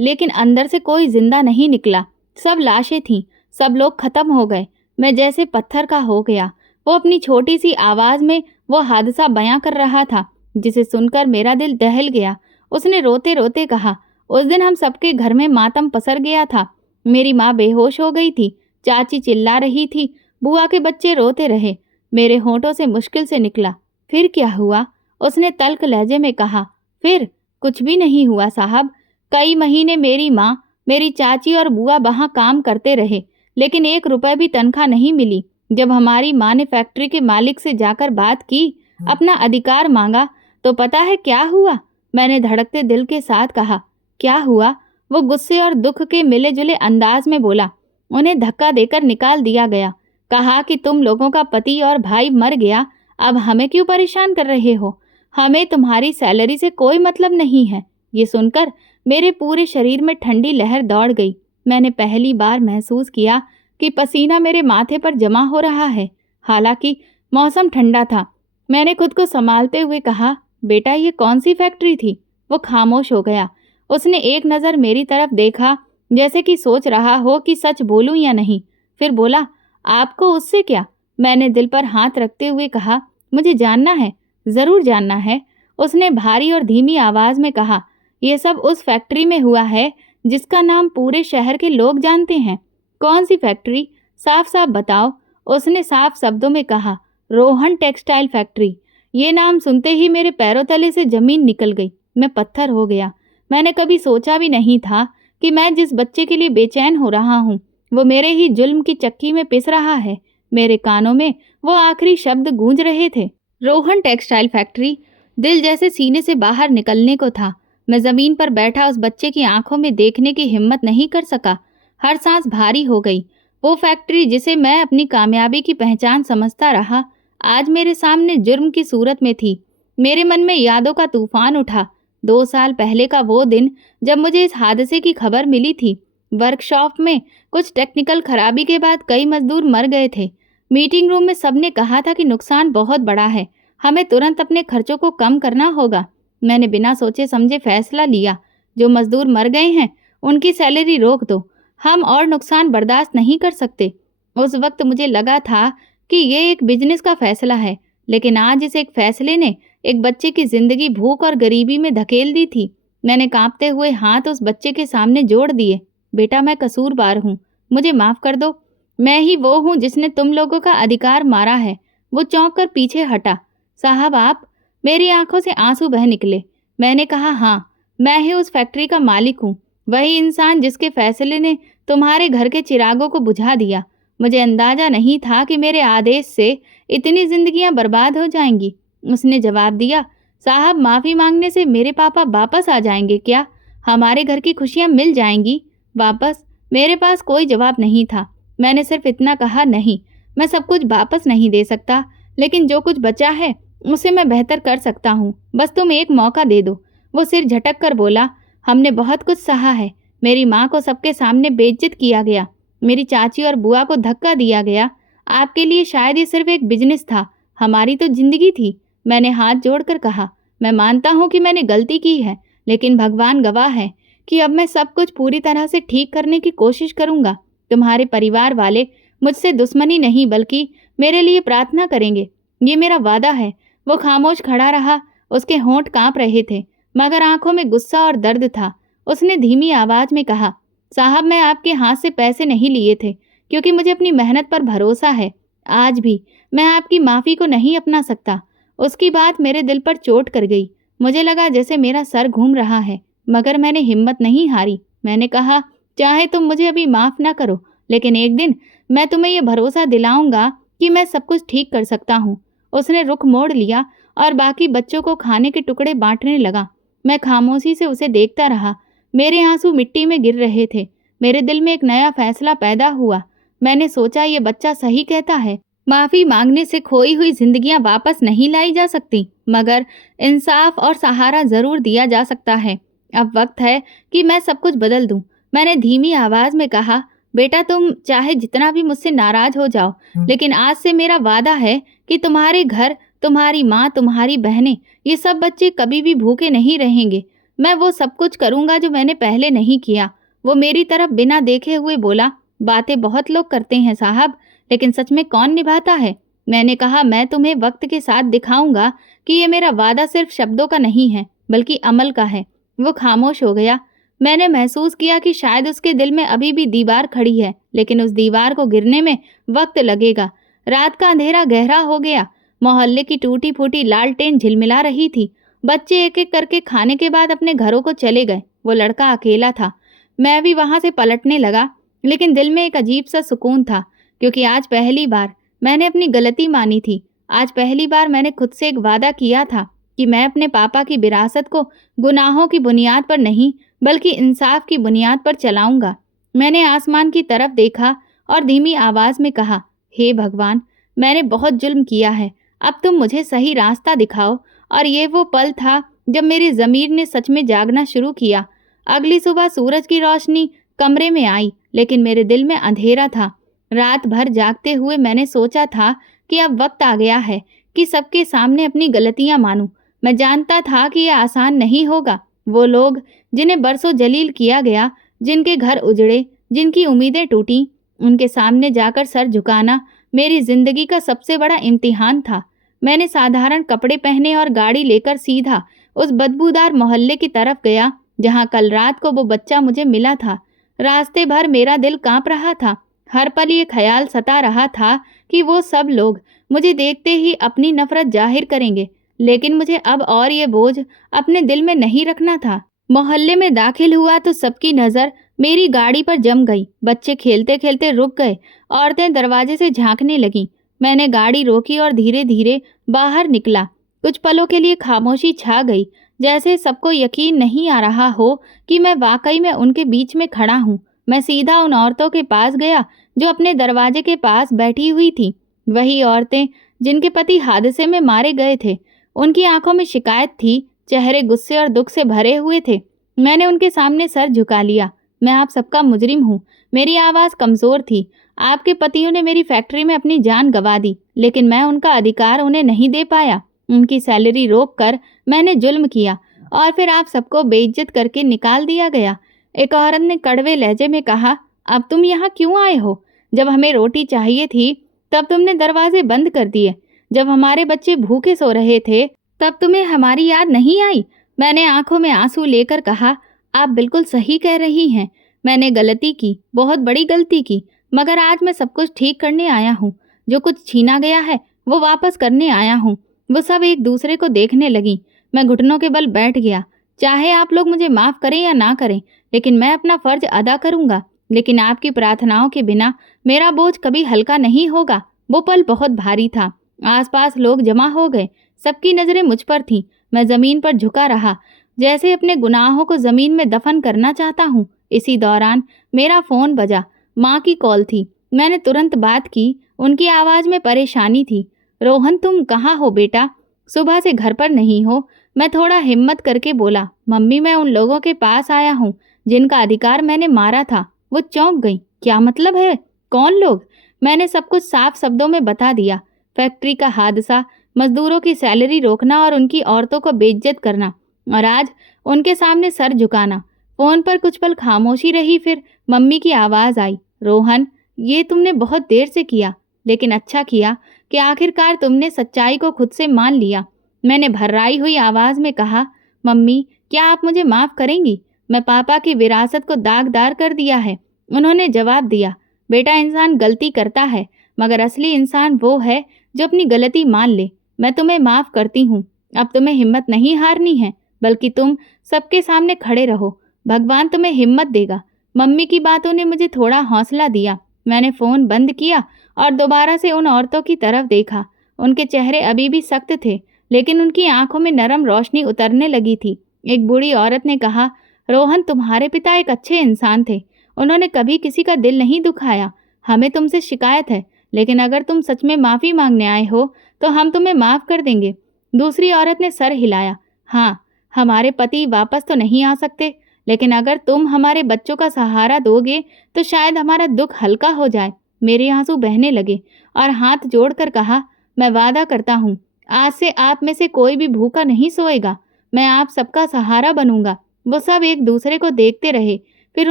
लेकिन अंदर से कोई जिंदा नहीं निकला। सब लाशें थीं, सब लोग खत्म हो गए। मैं जैसे पत्थर का हो गया। वो अपनी छोटी सी आवाज में वो हादसा बयां कर रहा था, जिसे सुनकर मेरा दिल दहल गया। उसने रोते रोते कहा, उस दिन हम सबके घर में मातम पसर गया था। मेरी माँ बेहोश हो गई थी, चाची चिल्ला रही थी, बुआ के बच्चे रोते रहे। मेरे होठों से मुश्किल से निकला, फिर क्या हुआ? उसने तल्ख लहजे में कहा, फिर कुछ भी नहीं हुआ साहब। कई महीने मेरी माँ, मेरी चाची और बुआ वहाँ काम करते रहे, लेकिन 1 रुपए भी तनख्वाह नहीं मिली। जब हमारी माँ ने फैक्ट्री के मालिक से जाकर बात की, अपना अधिकार मांगा, तो पता है क्या हुआ? मैंने धड़कते दिल के साथ कहा, क्या हुआ? वो गुस्से और दुख के मिले जुले अंदाज में बोला, उन्हें धक्का देकर निकाल दिया गया। कहा कि तुम लोगों का पति और भाई मर गया, अब हमें क्यों परेशान कर रहे हो? हमें तुम्हारी सैलरी से कोई मतलब नहीं है। ये सुनकर मेरे पूरे शरीर में ठंडी लहर दौड़ गई। मैंने पहली बार महसूस किया कि पसीना मेरे माथे पर जमा हो रहा है। हालांकि मौसम ठंडा था। मैंने खुद को संभालते हुए कहा, बेटा ये कौन सी फैक्ट्री थी? वो खामोश हो गया। उसने एक नज़र मेरी तरफ देखा, जैसे कि सोच रहा हो कि सच बोलूं या नहीं। फिर बोला, आपको उससे क्या? मैंने दिल पर हाथ रखते हुए कहा, मुझे जानना है, ज़रूर जानना है। उसने भारी और धीमी आवाज़ में कहा, यह सब उस फैक्ट्री में हुआ है जिसका नाम पूरे शहर के लोग जानते हैं। कौन सी फैक्ट्री? साफ साफ बताओ। उसने साफ शब्दों में कहा, रोहन टेक्सटाइल फैक्ट्री। ये नाम सुनते ही मेरे पैरों तले से जमीन निकल गई। मैं पत्थर हो गया। मैंने कभी सोचा भी नहीं था कि मैं जिस बच्चे के लिए बेचैन हो रहा हूँ, वो मेरे ही जुल्म की चक्की में पिस रहा है। मेरे कानों में वो आखिरी शब्द गूंज रहे थे, रोहन टेक्सटाइल फैक्ट्री। दिल जैसे सीने से बाहर निकलने को था। मैं जमीन पर बैठा उस बच्चे की आंखों में देखने की हिम्मत नहीं कर सका। हर सांस भारी हो गई। वो फैक्ट्री जिसे मैं अपनी कामयाबी की पहचान समझता रहा, आज मेरे सामने जुर्म की सूरत में थी। मेरे मन में यादों का तूफान उठा। 2 साल पहले का वो दिन जब मुझे इस हादसे की खबर मिली थी। वर्कशॉप में कुछ टेक्निकल खराबी के बाद कई मजदूर मर गए थे। मीटिंग रूम में सबने कहा था कि नुकसान बहुत बड़ा है, हमें तुरंत अपने खर्चों को कम करना होगा। मैंने बिना सोचे समझे फैसला लिया, जो मजदूर मर गए हैं उनकी सैलरी रोक दो, हम और नुकसान बर्दाश्त नहीं कर सकते। उस वक्त मुझे लगा था कि ये एक बिजनेस का फैसला है, लेकिन आज इस एक फैसले ने एक बच्चे की जिंदगी भूख और गरीबी में धकेल दी थी। मैंने कांपते हुए हाथ उस बच्चे के सामने जोड़ दिए। बेटा, मैं कसूरवार हूँ, मुझे माफ कर दो। मैं ही वो हूँ जिसने तुम लोगों का अधिकार मारा है। वो चौंक कर पीछे हटा। साहब आप? मेरी आंखों से आंसू बह निकले। मैंने कहा, हाँ, मैं ही उस फैक्ट्री का मालिक हूँ, वही इंसान जिसके फैसले ने तुम्हारे घर के चिरागों को बुझा दिया। मुझे अंदाजा नहीं था कि मेरे आदेश से इतनी जिंदगियां बर्बाद हो जाएंगी। उसने जवाब दिया, साहब माफ़ी मांगने से मेरे पापा वापस आ जाएंगे क्या? हमारे घर की खुशियां मिल जाएंगी वापस? मेरे पास कोई जवाब नहीं था। मैंने सिर्फ इतना कहा, नहीं, मैं सब कुछ वापस नहीं दे सकता, लेकिन जो कुछ बचा है उसे मैं बेहतर कर सकता हूँ। बस तुम एक मौका दे दो। वो सिर झटक कर बोला, हमने बहुत कुछ सहा है। मेरी माँ को सबके सामने बेइज्जत किया गया, मेरी चाची और बुआ को धक्का दिया गया। आपके लिए शायद ये सिर्फ एक बिजनेस था, हमारी तो जिंदगी थी। मैंने हाथ जोड़कर कहा, मैं मानता हूँ कि मैंने गलती की है, लेकिन भगवान गवाह है कि अब मैं सब कुछ पूरी तरह से ठीक करने की कोशिश करूँगा। तुम्हारे परिवार वाले मुझसे दुश्मनी नहीं बल्कि मेरे लिए प्रार्थना करेंगे, ये मेरा वादा है। वो खामोश खड़ा रहा। उसके होंठ कांप रहे थे, मगर आंखों में गुस्सा और दर्द था। उसने धीमी आवाज में कहा, साहब मैं आपके हाथ से पैसे नहीं लिए थे, क्योंकि मुझे अपनी मेहनत पर भरोसा है। आज भी मैं आपकी माफ़ी को नहीं अपना सकता। उसकी बात मेरे दिल पर चोट कर गई। मुझे लगा जैसे मेरा सर घूम रहा है, मगर मैंने हिम्मत नहीं हारी। मैंने कहा, चाहे तुम मुझे अभी माफ़ ना करो, लेकिन एक दिन मैं तुम्हें यह भरोसा दिलाऊंगा कि मैं सब कुछ ठीक कर सकता हूँ। उसने रुख मोड़ लिया और बाकी बच्चों को खाने के टुकड़े बांटने लगा। मैं खामोशी से उसे देखता रहा। मेरे आंसू मिट्टी में गिर रहे थे। मेरे दिल में एक नया फैसला पैदा हुआ। मैंने सोचा, ये बच्चा सही कहता है, माफ़ी मांगने से खोई हुई जिंदगियां वापस नहीं लाई जा सकती, मगर इंसाफ और सहारा ज़रूर दिया जा सकता है। अब वक्त है कि मैं सब कुछ बदल दूं। मैंने धीमी आवाज़ में कहा, बेटा तुम चाहे जितना भी मुझसे नाराज हो जाओ, लेकिन आज से मेरा वादा है कि तुम्हारे घर, तुम्हारी माँ, तुम्हारी बहनें, ये सब बच्चे कभी भी भूखे नहीं रहेंगे। मैं वो सब कुछ करूँगा जो मैंने पहले नहीं किया। वो मेरी तरफ बिना देखे हुए बोला, बातें बहुत लोग करते हैं साहब, लेकिन सच में कौन निभाता है? मैंने कहा, मैं तुम्हें वक्त के साथ दिखाऊंगा कि ये मेरा वादा सिर्फ शब्दों का नहीं है, बल्कि अमल का है। वो खामोश हो गया। मैंने महसूस किया कि शायद उसके दिल में अभी भी दीवार खड़ी है, लेकिन उस दीवार को गिरने में वक्त लगेगा। रात का अंधेरा गहरा हो गया। मोहल्ले की टूटी फूटी लालटेन झिलमिला रही थी। बच्चे एक एक करके खाने के बाद अपने घरों को चले गए। वो लड़का अकेला था। मैं भी वहां से पलटने लगा, लेकिन दिल में एक अजीब सा सुकून था, क्योंकि आज पहली बार मैंने अपनी गलती मानी थी। आज पहली बार मैंने खुद से एक वादा किया था कि मैं अपने पापा की विरासत को गुनाहों की बुनियाद पर नहीं, बल्कि इंसाफ की बुनियाद पर चलाऊंगा। मैंने आसमान की तरफ देखा और धीमी आवाज में कहा, हे भगवान, मैंने बहुत जुल्म किया है, अब तुम मुझे सही रास्ता दिखाओ। और ये वो पल था जब मेरी ज़मीर ने सच में जागना शुरू किया। अगली सुबह सूरज की रोशनी कमरे में आई, लेकिन मेरे दिल में अंधेरा था। रात भर जागते हुए मैंने सोचा था कि अब वक्त आ गया है कि सबके सामने अपनी गलतियां मानूं। मैं जानता था कि यह आसान नहीं होगा। वो लोग जिन्हें बरसों जलील किया गया, जिनके घर उजड़े, जिनकी उम्मीदें टूटी, उनके सामने जाकर सर झुकाना मेरी जिंदगी का सबसे बड़ा इम्तिहान था। मैंने साधारण कपड़े पहने और गाड़ी लेकर सीधा उस बदबूदार मोहल्ले की तरफ गया जहां कल रात को वो बच्चा मुझे मिला था। रास्ते भर मेरा दिल कांप रहा था। हर पल ये ख्याल सता रहा था कि वो सब लोग मुझे देखते ही अपनी नफरत जाहिर करेंगे, लेकिन मुझे अब और ये बोझ अपने दिल में नहीं रखना था। मोहल्ले में दाखिल हुआ तो सबकी नज़र मेरी गाड़ी पर जम गई। बच्चे खेलते खेलते रुक गए, औरतें दरवाजे से झांकने लगीं। मैंने गाड़ी रोकी और धीरे धीरे बाहर निकला। कुछ पलों के लिए खामोशी छा गई, जैसे सबको यकीन नहीं आ रहा हो कि मैं वाकई में उनके बीच में खड़ा हूँ। मैं सीधा उन औरतों के पास गया जो अपने दरवाजे के पास बैठी हुई थीं। वही औरतें जिनके पति हादसे में मारे गए थे। उनकी आंखों में शिकायत थी, चेहरे गुस्से और दुख से भरे हुए थे। मैंने उनके सामने सर झुका लिया। मैं आप सबका मुजरिम हूँ। मेरी आवाज़ कमज़ोर थी। आपके पतियों ने मेरी फैक्ट्री में अपनी जान गंवा दी, लेकिन मैं उनका अधिकार उन्हें नहीं दे पाया। उनकी सैलरी रोक कर मैंने जुल्म किया और फिर आप सबको बेइज्जत करके निकाल दिया गया। एक औरत ने कड़वे लहजे में कहा, अब तुम यहाँ क्यों आए हो? जब हमें रोटी चाहिए थी तब तुमने दरवाजे बंद कर दिए। जब हमारे बच्चे भूखे सो रहे थे तब तुम्हें हमारी याद नहीं आई? मैंने आंखों में आंसू लेकर कहा, आप बिल्कुल सही कह रही हैं। मैंने गलती की, बहुत बड़ी गलती की, मगर आज मैं सब कुछ ठीक करने आया हूँ। जो कुछ छीना गया है वो वापस करने आया हूँ। वो सब एक दूसरे को देखने लगी। मैं घुटनों के बल बैठ गया। चाहे आप लोग मुझे माफ़ करें या ना करें, लेकिन मैं अपना फ़र्ज अदा करूँगा। लेकिन आपकी प्रार्थनाओं के बिना मेरा बोझ कभी हल्का नहीं होगा। वो पल बहुत भारी था। आसपास लोग जमा हो गए। सबकी नज़रें मुझ पर थीं। मैं ज़मीन पर झुका रहा, जैसे अपने गुनाहों को ज़मीन में दफन करना चाहता हूँ। इसी दौरान मेरा फ़ोन बजा। माँ की कॉल थी। मैंने तुरंत बात की। उनकी आवाज़ में परेशानी थी। रोहन, तुम कहाँ हो बेटा? सुबह से घर पर नहीं हो? मैं थोड़ा हिम्मत करके बोला, मम्मी, मैं उन लोगों के पास आया हूँ जिनका अधिकार मैंने मारा था। वो चौंक गई। क्या मतलब है? कौन लोग? मैंने सब कुछ साफ शब्दों में बता दिया। फैक्ट्री का हादसा, मजदूरों की सैलरी रोकना और उनकी औरतों को बेइज्जत करना, और आज उनके सामने सर झुकाना। फ़ोन पर कुछ पल खामोशी रही, फिर मम्मी की आवाज़ आई, रोहन, ये तुमने बहुत देर से किया, लेकिन अच्छा किया कि आखिरकार तुमने सच्चाई को खुद से मान लिया। मैंने भर्राई हुई आवाज़ में कहा, मम्मी, क्या आप मुझे माफ़ करेंगी? मैं पापा की विरासत को दागदार कर दिया है। उन्होंने जवाब दिया, बेटा, इंसान गलती करता है, मगर असली इंसान वो है जो अपनी गलती मान ले। मैं तुम्हें माफ़ करती हूँ। अब तुम्हें हिम्मत नहीं हारनी है, बल्कि तुम सबके सामने खड़े रहो। भगवान तुम्हें हिम्मत देगा। मम्मी की बातों ने मुझे थोड़ा हौसला दिया। मैंने फ़ोन बंद किया और दोबारा से उन औरतों की तरफ देखा। उनके चेहरे अभी भी सख्त थे, लेकिन उनकी आंखों में नरम रोशनी उतरने लगी थी। एक बूढ़ी औरत ने कहा, रोहन, तुम्हारे पिता एक अच्छे इंसान थे। उन्होंने कभी किसी का दिल नहीं दुखाया। हमें तुमसे शिकायत है, लेकिन अगर तुम सच में माफ़ी मांगने आए हो तो हम तुम्हें माफ़ कर देंगे। दूसरी औरत ने सर हिलाया। हाँ, हमारे पति वापस तो नहीं आ सकते, लेकिन अगर तुम हमारे बच्चों का सहारा दोगे तो शायद हमारा दुख हल्का हो जाए। मेरे आंसू बहने लगे और हाथ जोड़कर कहा, मैं वादा करता हूँ, आज से आप में से कोई भी भूखा नहीं सोएगा। मैं आप सबका सहारा बनूंगा। वो सब एक दूसरे को देखते रहे, फिर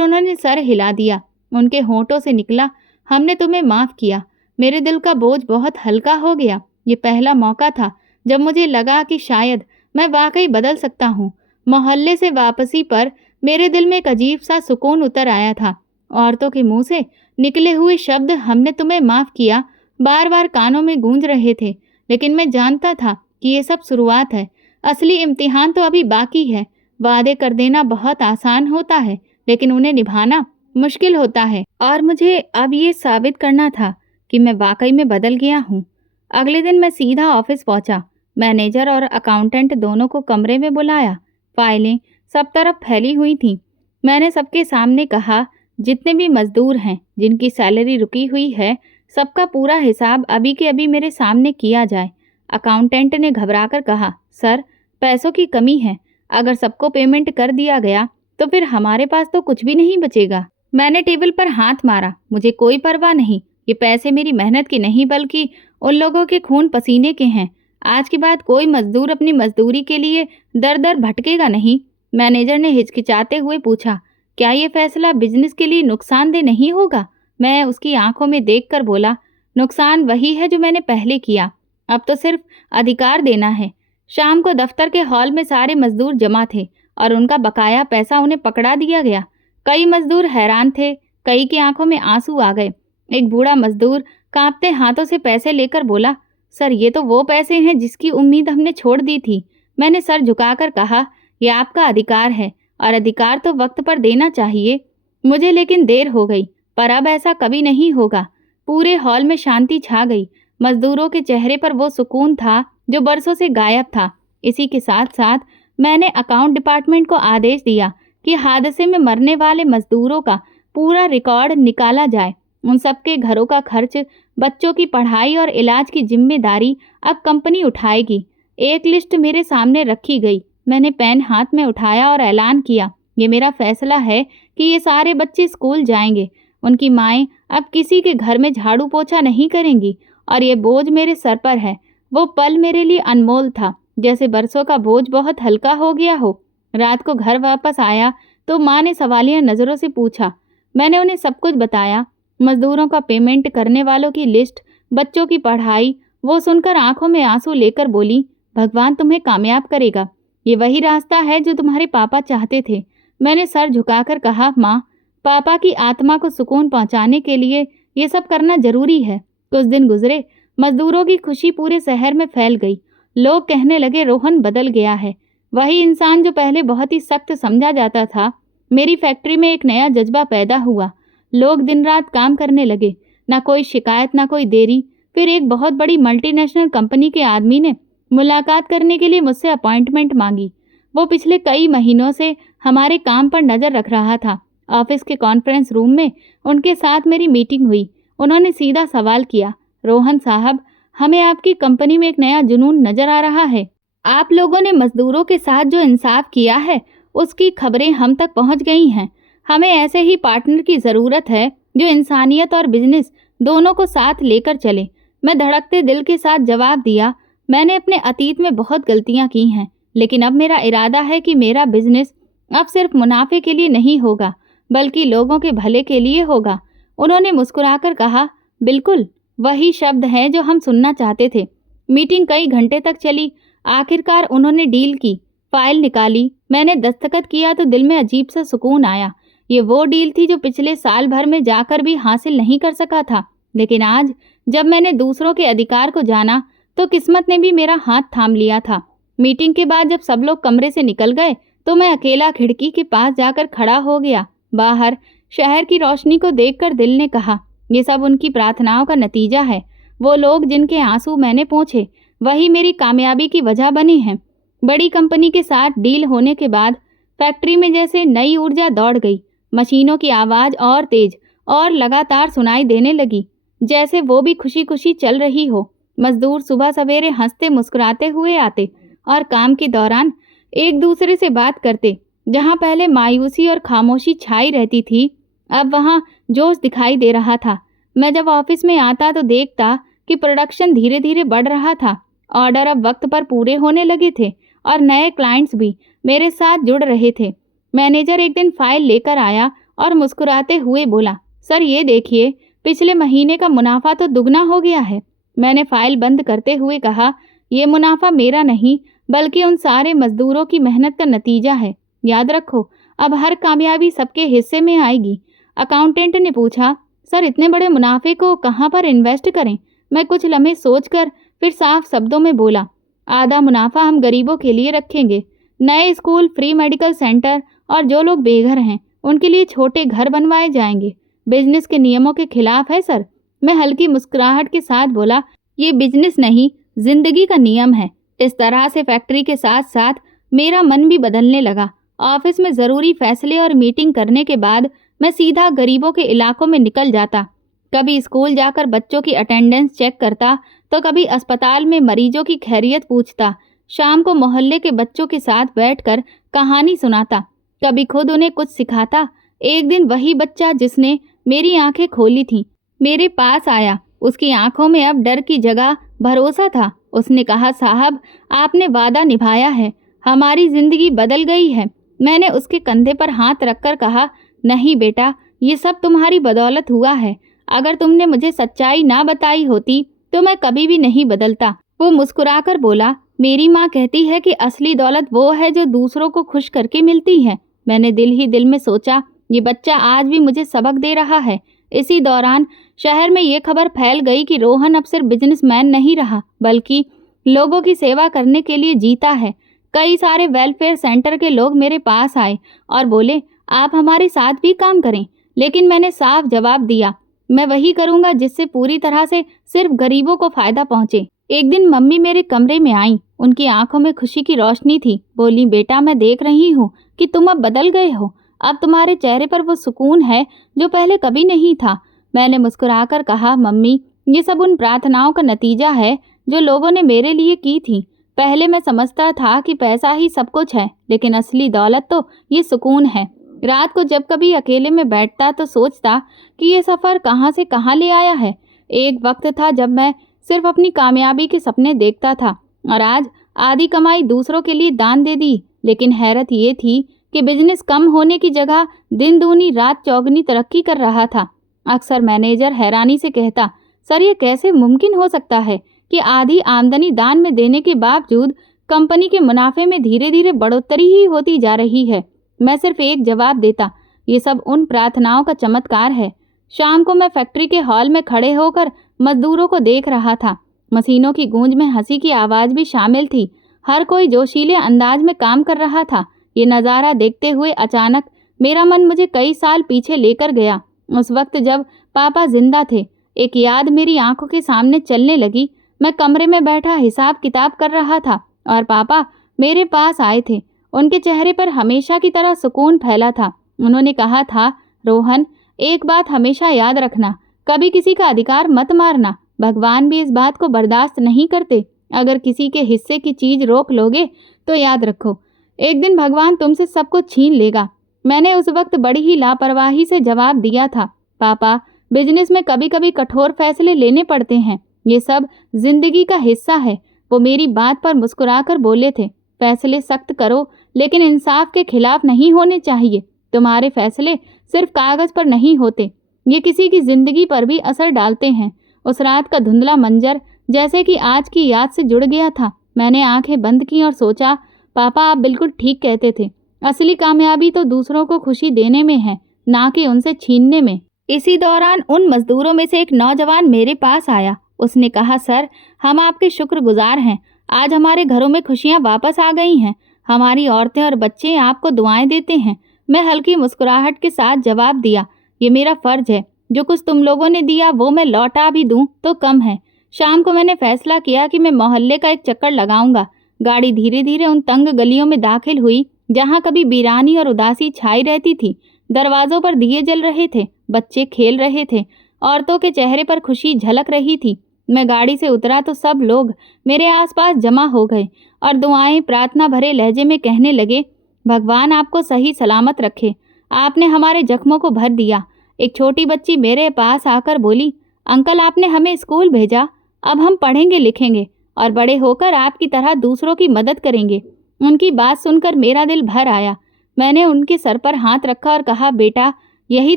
उन्होंने सर हिला दिया। उनके होठों से निकला, हमने तुम्हें माफ़ किया। मेरे दिल का बोझ बहुत हल्का हो गया। ये पहला मौका था जब मुझे लगा कि शायद मैं वाकई बदल सकता हूँ। मोहल्ले से वापसी पर मेरे दिल में एक अजीब सा सुकून उतर आया था। औरतों के मुंह से निकले हुए शब्द हमने तुम्हें माफ़ किया बार बार कानों में गूंज रहे थे, लेकिन मैं जानता था कि ये सब शुरुआत है। असली इम्तिहान तो अभी बाकी है। वादे कर देना बहुत आसान होता है, लेकिन उन्हें निभाना मुश्किल होता है, और मुझे अब ये साबित करना था कि मैं वाकई में बदल गया हूँ। अगले दिन मैं सीधा ऑफिस पहुंचा। मैनेजर और अकाउंटेंट दोनों को कमरे में बुलाया। फाइलें सब तरफ फैली हुई थीं। मैंने सबके सामने कहा, जितने भी मजदूर हैं जिनकी सैलरी रुकी हुई है, सबका पूरा हिसाब अभी के अभी मेरे सामने किया जाए। अकाउंटेंट ने घबराकर कहा, सर, पैसों की कमी है। अगर सबको पेमेंट कर दिया गया तो फिर हमारे पास तो कुछ भी नहीं बचेगा। मैंने टेबल पर हाथ मारा। मुझे कोई परवाह नहीं। ये पैसे मेरी मेहनत के नहीं बल्कि उन लोगों के खून पसीने के हैं। आज के बाद कोई मजदूर अपनी मजदूरी के लिए दर दर भटकेगा नहीं। मैनेजर ने हिचकिचाते हुए पूछा, क्या ये फैसला बिजनेस के लिए नुकसानदेह नहीं होगा? मैं उसकी आंखों में देखकर बोला, नुकसान वही है जो मैंने पहले किया। अब तो सिर्फ अधिकार देना है। शाम को दफ्तर के हॉल में सारे मजदूर जमा थे और उनका बकाया पैसा उन्हें पकड़ा दिया गया। कई मजदूर हैरान थे, कई की आंखों में आंसू आ गए। एक बूढ़ा मजदूर कांपते हाथों से पैसे लेकर बोला, सर, ये तो वो पैसे हैं जिसकी उम्मीद हमने छोड़ दी थी। मैंने सर झुकाकर कहा, यह आपका अधिकार है और अधिकार तो वक्त पर देना चाहिए। मुझे लेकिन देर हो गई, पर अब ऐसा कभी नहीं होगा। पूरे हॉल में शांति छा गई। मजदूरों के चेहरे पर वो सुकून था जो बरसों से गायब था। इसी के साथ साथ मैंने अकाउंट डिपार्टमेंट को आदेश दिया कि हादसे में मरने वाले मजदूरों का पूरा रिकॉर्ड निकाला जाए। उन सबके घरों का खर्च, बच्चों की पढ़ाई और इलाज की जिम्मेदारी अब कंपनी उठाएगी। एक लिस्ट मेरे सामने रखी गई। मैंने पेन हाथ में उठाया और ऐलान किया, ये मेरा फैसला है कि ये सारे बच्चे स्कूल जाएंगे। उनकी माएँ अब किसी के घर में झाड़ू पोछा नहीं करेंगी और ये बोझ मेरे सर पर है। वो पल मेरे लिए अनमोल था, जैसे बरसों का बोझ बहुत हल्का हो गया हो। रात को घर वापस आया तो माँ ने सवालिया नज़रों से पूछा। मैंने उन्हें सब कुछ बताया, मजदूरों का पेमेंट करने वालों की लिस्ट, बच्चों की पढ़ाई। वो सुनकर आंखों में आंसू लेकर बोली, भगवान तुम्हें कामयाब करेगा। ये वही रास्ता है जो तुम्हारे पापा चाहते थे। मैंने सर झुकाकर कहा, माँ, पापा की आत्मा को सुकून पहुंचाने के लिए ये सब करना जरूरी है। कुछ दिन गुजरे, मजदूरों की खुशी पूरे शहर में फैल गई। लोग कहने लगे, रोहन बदल गया है। वही इंसान जो पहले बहुत ही सख्त समझा जाता था। मेरी फैक्ट्री में एक नया जज्बा पैदा हुआ। लोग दिन रात काम करने लगे, ना कोई शिकायत, ना कोई देरी। फिर एक बहुत बड़ी मल्टीनेशनल कंपनी के आदमी ने मुलाकात करने के लिए मुझसे अपॉइंटमेंट मांगी। वो पिछले कई महीनों से हमारे काम पर नज़र रख रहा था। ऑफिस के कॉन्फ्रेंस रूम में उनके साथ मेरी मीटिंग हुई। उन्होंने सीधा सवाल किया, रोहन साहब, हमें आपकी कंपनी में एक नया जुनून नज़र आ रहा है। आप लोगों ने मजदूरों के साथ जो इंसाफ किया है, उसकी खबरें हम तक पहुंच गई हैं। हमें ऐसे ही पार्टनर की ज़रूरत है जो इंसानियत और बिजनेस दोनों को साथ लेकर चले। मैं धड़कते दिल के साथ जवाब दिया, मैंने अपने अतीत में बहुत गलतियां की हैं, लेकिन अब मेरा इरादा है कि मेरा बिजनेस अब सिर्फ मुनाफे के लिए नहीं होगा, बल्कि लोगों के भले के लिए होगा। उन्होंने मुस्कुराकर कहा, बिल्कुल, वही शब्द हैं जो हम सुनना चाहते थे। मीटिंग कई घंटे तक चली। आखिरकार उन्होंने डील की, फाइल निकाली। मैंने दस्तखत किया तो दिल में अजीब सा सुकून आया। ये वो डील थी जो पिछले साल भर में जाकर भी हासिल नहीं कर सका था। लेकिन आज जब मैंने दूसरों के अधिकार को जाना तो किस्मत ने भी मेरा हाथ थाम लिया था। मीटिंग के बाद जब सब लोग कमरे से निकल गए तो मैं अकेला खिड़की के पास जाकर खड़ा हो गया। बाहर शहर की रोशनी को देखकर दिल ने कहा, ये सब उनकी प्रार्थनाओं का नतीजा है। वो लोग जिनके आंसू मैंने पोंछे, वही मेरी कामयाबी की वजह बने हैं। बड़ी कंपनी के साथ डील होने के बाद फैक्ट्री में जैसे नई ऊर्जा दौड़ गई। मशीनों की आवाज़ और तेज और लगातार सुनाई देने लगी, जैसे वो भी खुशी खुशी चल रही हो। मजदूर सुबह सवेरे हंसते मुस्कुराते हुए आते और काम के दौरान एक दूसरे से बात करते। जहाँ पहले मायूसी और खामोशी छाई रहती थी, अब वहाँ जोश दिखाई दे रहा था। मैं जब ऑफिस में आता तो देखता कि प्रोडक्शन धीरे धीरे बढ़ रहा था। ऑर्डर अब वक्त पर पूरे होने लगे थे और नए क्लाइंट्स भी मेरे साथ जुड़ रहे थे। मैनेजर एक दिन फाइल लेकर आया और मुस्कुराते हुए बोला, सर ये देखिए, पिछले महीने का मुनाफा तो दुगना हो गया है। मैंने फाइल बंद करते हुए कहा, ये मुनाफा मेरा नहीं बल्कि उन सारे मजदूरों की मेहनत का नतीजा है। याद रखो, अब हर कामयाबी सबके हिस्से में आएगी। अकाउंटेंट ने पूछा, सर इतने बड़े मुनाफे को कहाँ पर इन्वेस्ट करें? मैं कुछ लम्हे सोचकर फिर साफ शब्दों में बोला, आधा मुनाफा हम गरीबों के लिए रखेंगे। नए स्कूल, फ्री मेडिकल सेंटर और जो लोग बेघर हैं उनके लिए छोटे घर बनवाए जाएंगे। बिजनेस के नियमों के खिलाफ है सर। मैं हल्की मुस्कुराहट के साथ बोला, ये बिजनेस नहीं, जिंदगी का नियम है। इस तरह से फैक्ट्री के साथ साथ मेरा मन भी बदलने लगा। ऑफिस में ज़रूरी फैसले और मीटिंग करने के बाद मैं सीधा गरीबों के इलाकों में निकल जाता। कभी स्कूल जाकर बच्चों की अटेंडेंस चेक करता तो कभी अस्पताल में मरीजों की खैरियत पूछता। शाम को मोहल्ले के बच्चों के साथ बैठकर कहानी सुनाता, कभी खुद उन्हें कुछ सिखाता। एक दिन वही बच्चा जिसने मेरी आंखें खोली थीं मेरे पास आया। उसकी आंखों में अब डर की जगह भरोसा था। उसने कहा, साहब आपने वादा निभाया है, हमारी जिंदगी बदल गई है। मैंने उसके कंधे पर हाथ रखकर कहा, नहीं बेटा, ये सब तुम्हारी बदौलत हुआ है। अगर तुमने मुझे सच्चाई ना बताई होती तो मैं कभी भी नहीं बदलता। वो मुस्कुराकर बोला, मेरी माँ कहती है कि असली दौलत वो है जो दूसरों को खुश करके मिलती है। मैंने दिल ही दिल में सोचा, ये बच्चा आज भी मुझे सबक दे रहा है। इसी दौरान शहर में ये खबर फैल गई कि रोहन अब सिर्फ बिजनेसमैन नहीं रहा बल्कि लोगों की सेवा करने के लिए जीता है। कई सारे वेलफेयर सेंटर के लोग मेरे पास आए और बोले, आप हमारे साथ भी काम करें। लेकिन मैंने साफ जवाब दिया, मैं वही करूंगा जिससे पूरी तरह से सिर्फ गरीबों को फायदा पहुंचे। एक दिन मम्मी मेरे कमरे में आई। उनकी आंखों में खुशी की रोशनी थी। बोली, बेटा मैं देख रही हूँ कि तुम अब बदल गए हो। अब तुम्हारे चेहरे पर वो सुकून है जो पहले कभी नहीं था। मैंने मुस्कुराकर कहा, मम्मी ये सब उन प्रार्थनाओं का नतीजा है जो लोगों ने मेरे लिए की थी। पहले मैं समझता था कि पैसा ही सब कुछ है, लेकिन असली दौलत तो ये सुकून है। रात को जब कभी अकेले में बैठता तो सोचता कि ये सफ़र कहाँ से कहाँ ले आया है। एक वक्त था जब मैं सिर्फ अपनी कामयाबी के सपने देखता था और आज आधी कमाई दूसरों के लिए दान दे दी। लेकिन हैरत ये थी कि बिजनेस कम होने की जगह दिन दूनी रात चौगुनी तरक्की कर रहा था। अक्सर मैनेजर हैरानी से कहता, सर ये कैसे मुमकिन हो सकता है कि आधी आमदनी दान में देने के बावजूद कंपनी के मुनाफे में धीरे धीरे बढ़ोतरी ही होती जा रही है। मैं सिर्फ एक जवाब देता, ये सब उन प्रार्थनाओं का चमत्कार है। शाम को मैं फैक्ट्री के हॉल में खड़े होकर मजदूरों को देख रहा था। मशीनों की गूंज में हंसी की आवाज़ भी शामिल थी। हर कोई जोशीले अंदाज में काम कर रहा था। ये नज़ारा देखते हुए अचानक मेरा मन मुझे कई साल पीछे लेकर गया। उस वक्त जब पापा जिंदा थे। एक याद मेरी आंखों के सामने चलने लगी। मैं कमरे में बैठा हिसाब किताब कर रहा था और पापा मेरे पास आए थे। उनके चेहरे पर हमेशा की तरह सुकून फैला था। उन्होंने कहा था, रोहन एक बात हमेशा याद रखना, कभी किसी का अधिकार मत मारना। भगवान भी इस बात को बर्दाश्त नहीं करते। अगर किसी के हिस्से की चीज रोक लोगे तो याद रखो, एक दिन भगवान तुमसे सब कुछ छीन लेगा। मैंने उस वक्त बड़ी ही लापरवाही से जवाब दिया था, पापा बिजनेस में कभी कभी कठोर फैसले लेने पड़ते हैं, ये सब जिंदगी का हिस्सा है। वो मेरी बात पर मुस्कुराकर बोले थे, फैसले सख्त करो लेकिन इंसाफ के खिलाफ नहीं होने चाहिए। तुम्हारे फैसले सिर्फ कागज पर नहीं होते, ये किसी की जिंदगी पर भी असर डालते हैं। उस रात का धुंधला मंजर जैसे कि आज की याद से जुड़ गया था। मैंने आंखें बंद की और सोचा, पापा आप बिल्कुल ठीक कहते थे। असली कामयाबी तो दूसरों को खुशी देने में है, ना कि उनसे छीनने में। इसी दौरान उन मजदूरों में से एक नौजवान मेरे पास आया। उसने कहा, सर हम आपके शुक्रगुजार हैं। आज हमारे घरों में खुशियाँ वापस आ गई हैं। हमारी औरतें और बच्चे आपको दुआएं देते हैं। मैं हल्की मुस्कुराहट के साथ जवाब दिया, ये मेरा फर्ज है। जो कुछ तुम लोगों ने दिया वो मैं लौटा भी दूं तो कम है। शाम को मैंने फैसला किया कि मैं मोहल्ले का एक चक्कर लगाऊंगा। गाड़ी धीरे धीरे उन तंग गलियों में दाखिल हुई जहां कभी वीरानी और उदासी छाई रहती थी। दरवाजों पर दिए जल रहे थे, बच्चे खेल रहे थे, औरतों के चेहरे पर खुशी झलक रही थी। मैं गाड़ी से उतरा तो सब लोग मेरे आसपास जमा हो गए और दुआएं प्रार्थना भरे लहजे में कहने लगे, भगवान आपको सही सलामत रखे, आपने हमारे जख्मों को भर दिया। एक छोटी बच्ची मेरे पास आकर बोली, अंकल आपने हमें स्कूल भेजा, अब हम पढ़ेंगे लिखेंगे और बड़े होकर आपकी तरह दूसरों की मदद करेंगे। उनकी बात सुनकर मेरा दिल भर आया। मैंने उनके सर पर हाथ रखा और कहा, बेटा, यही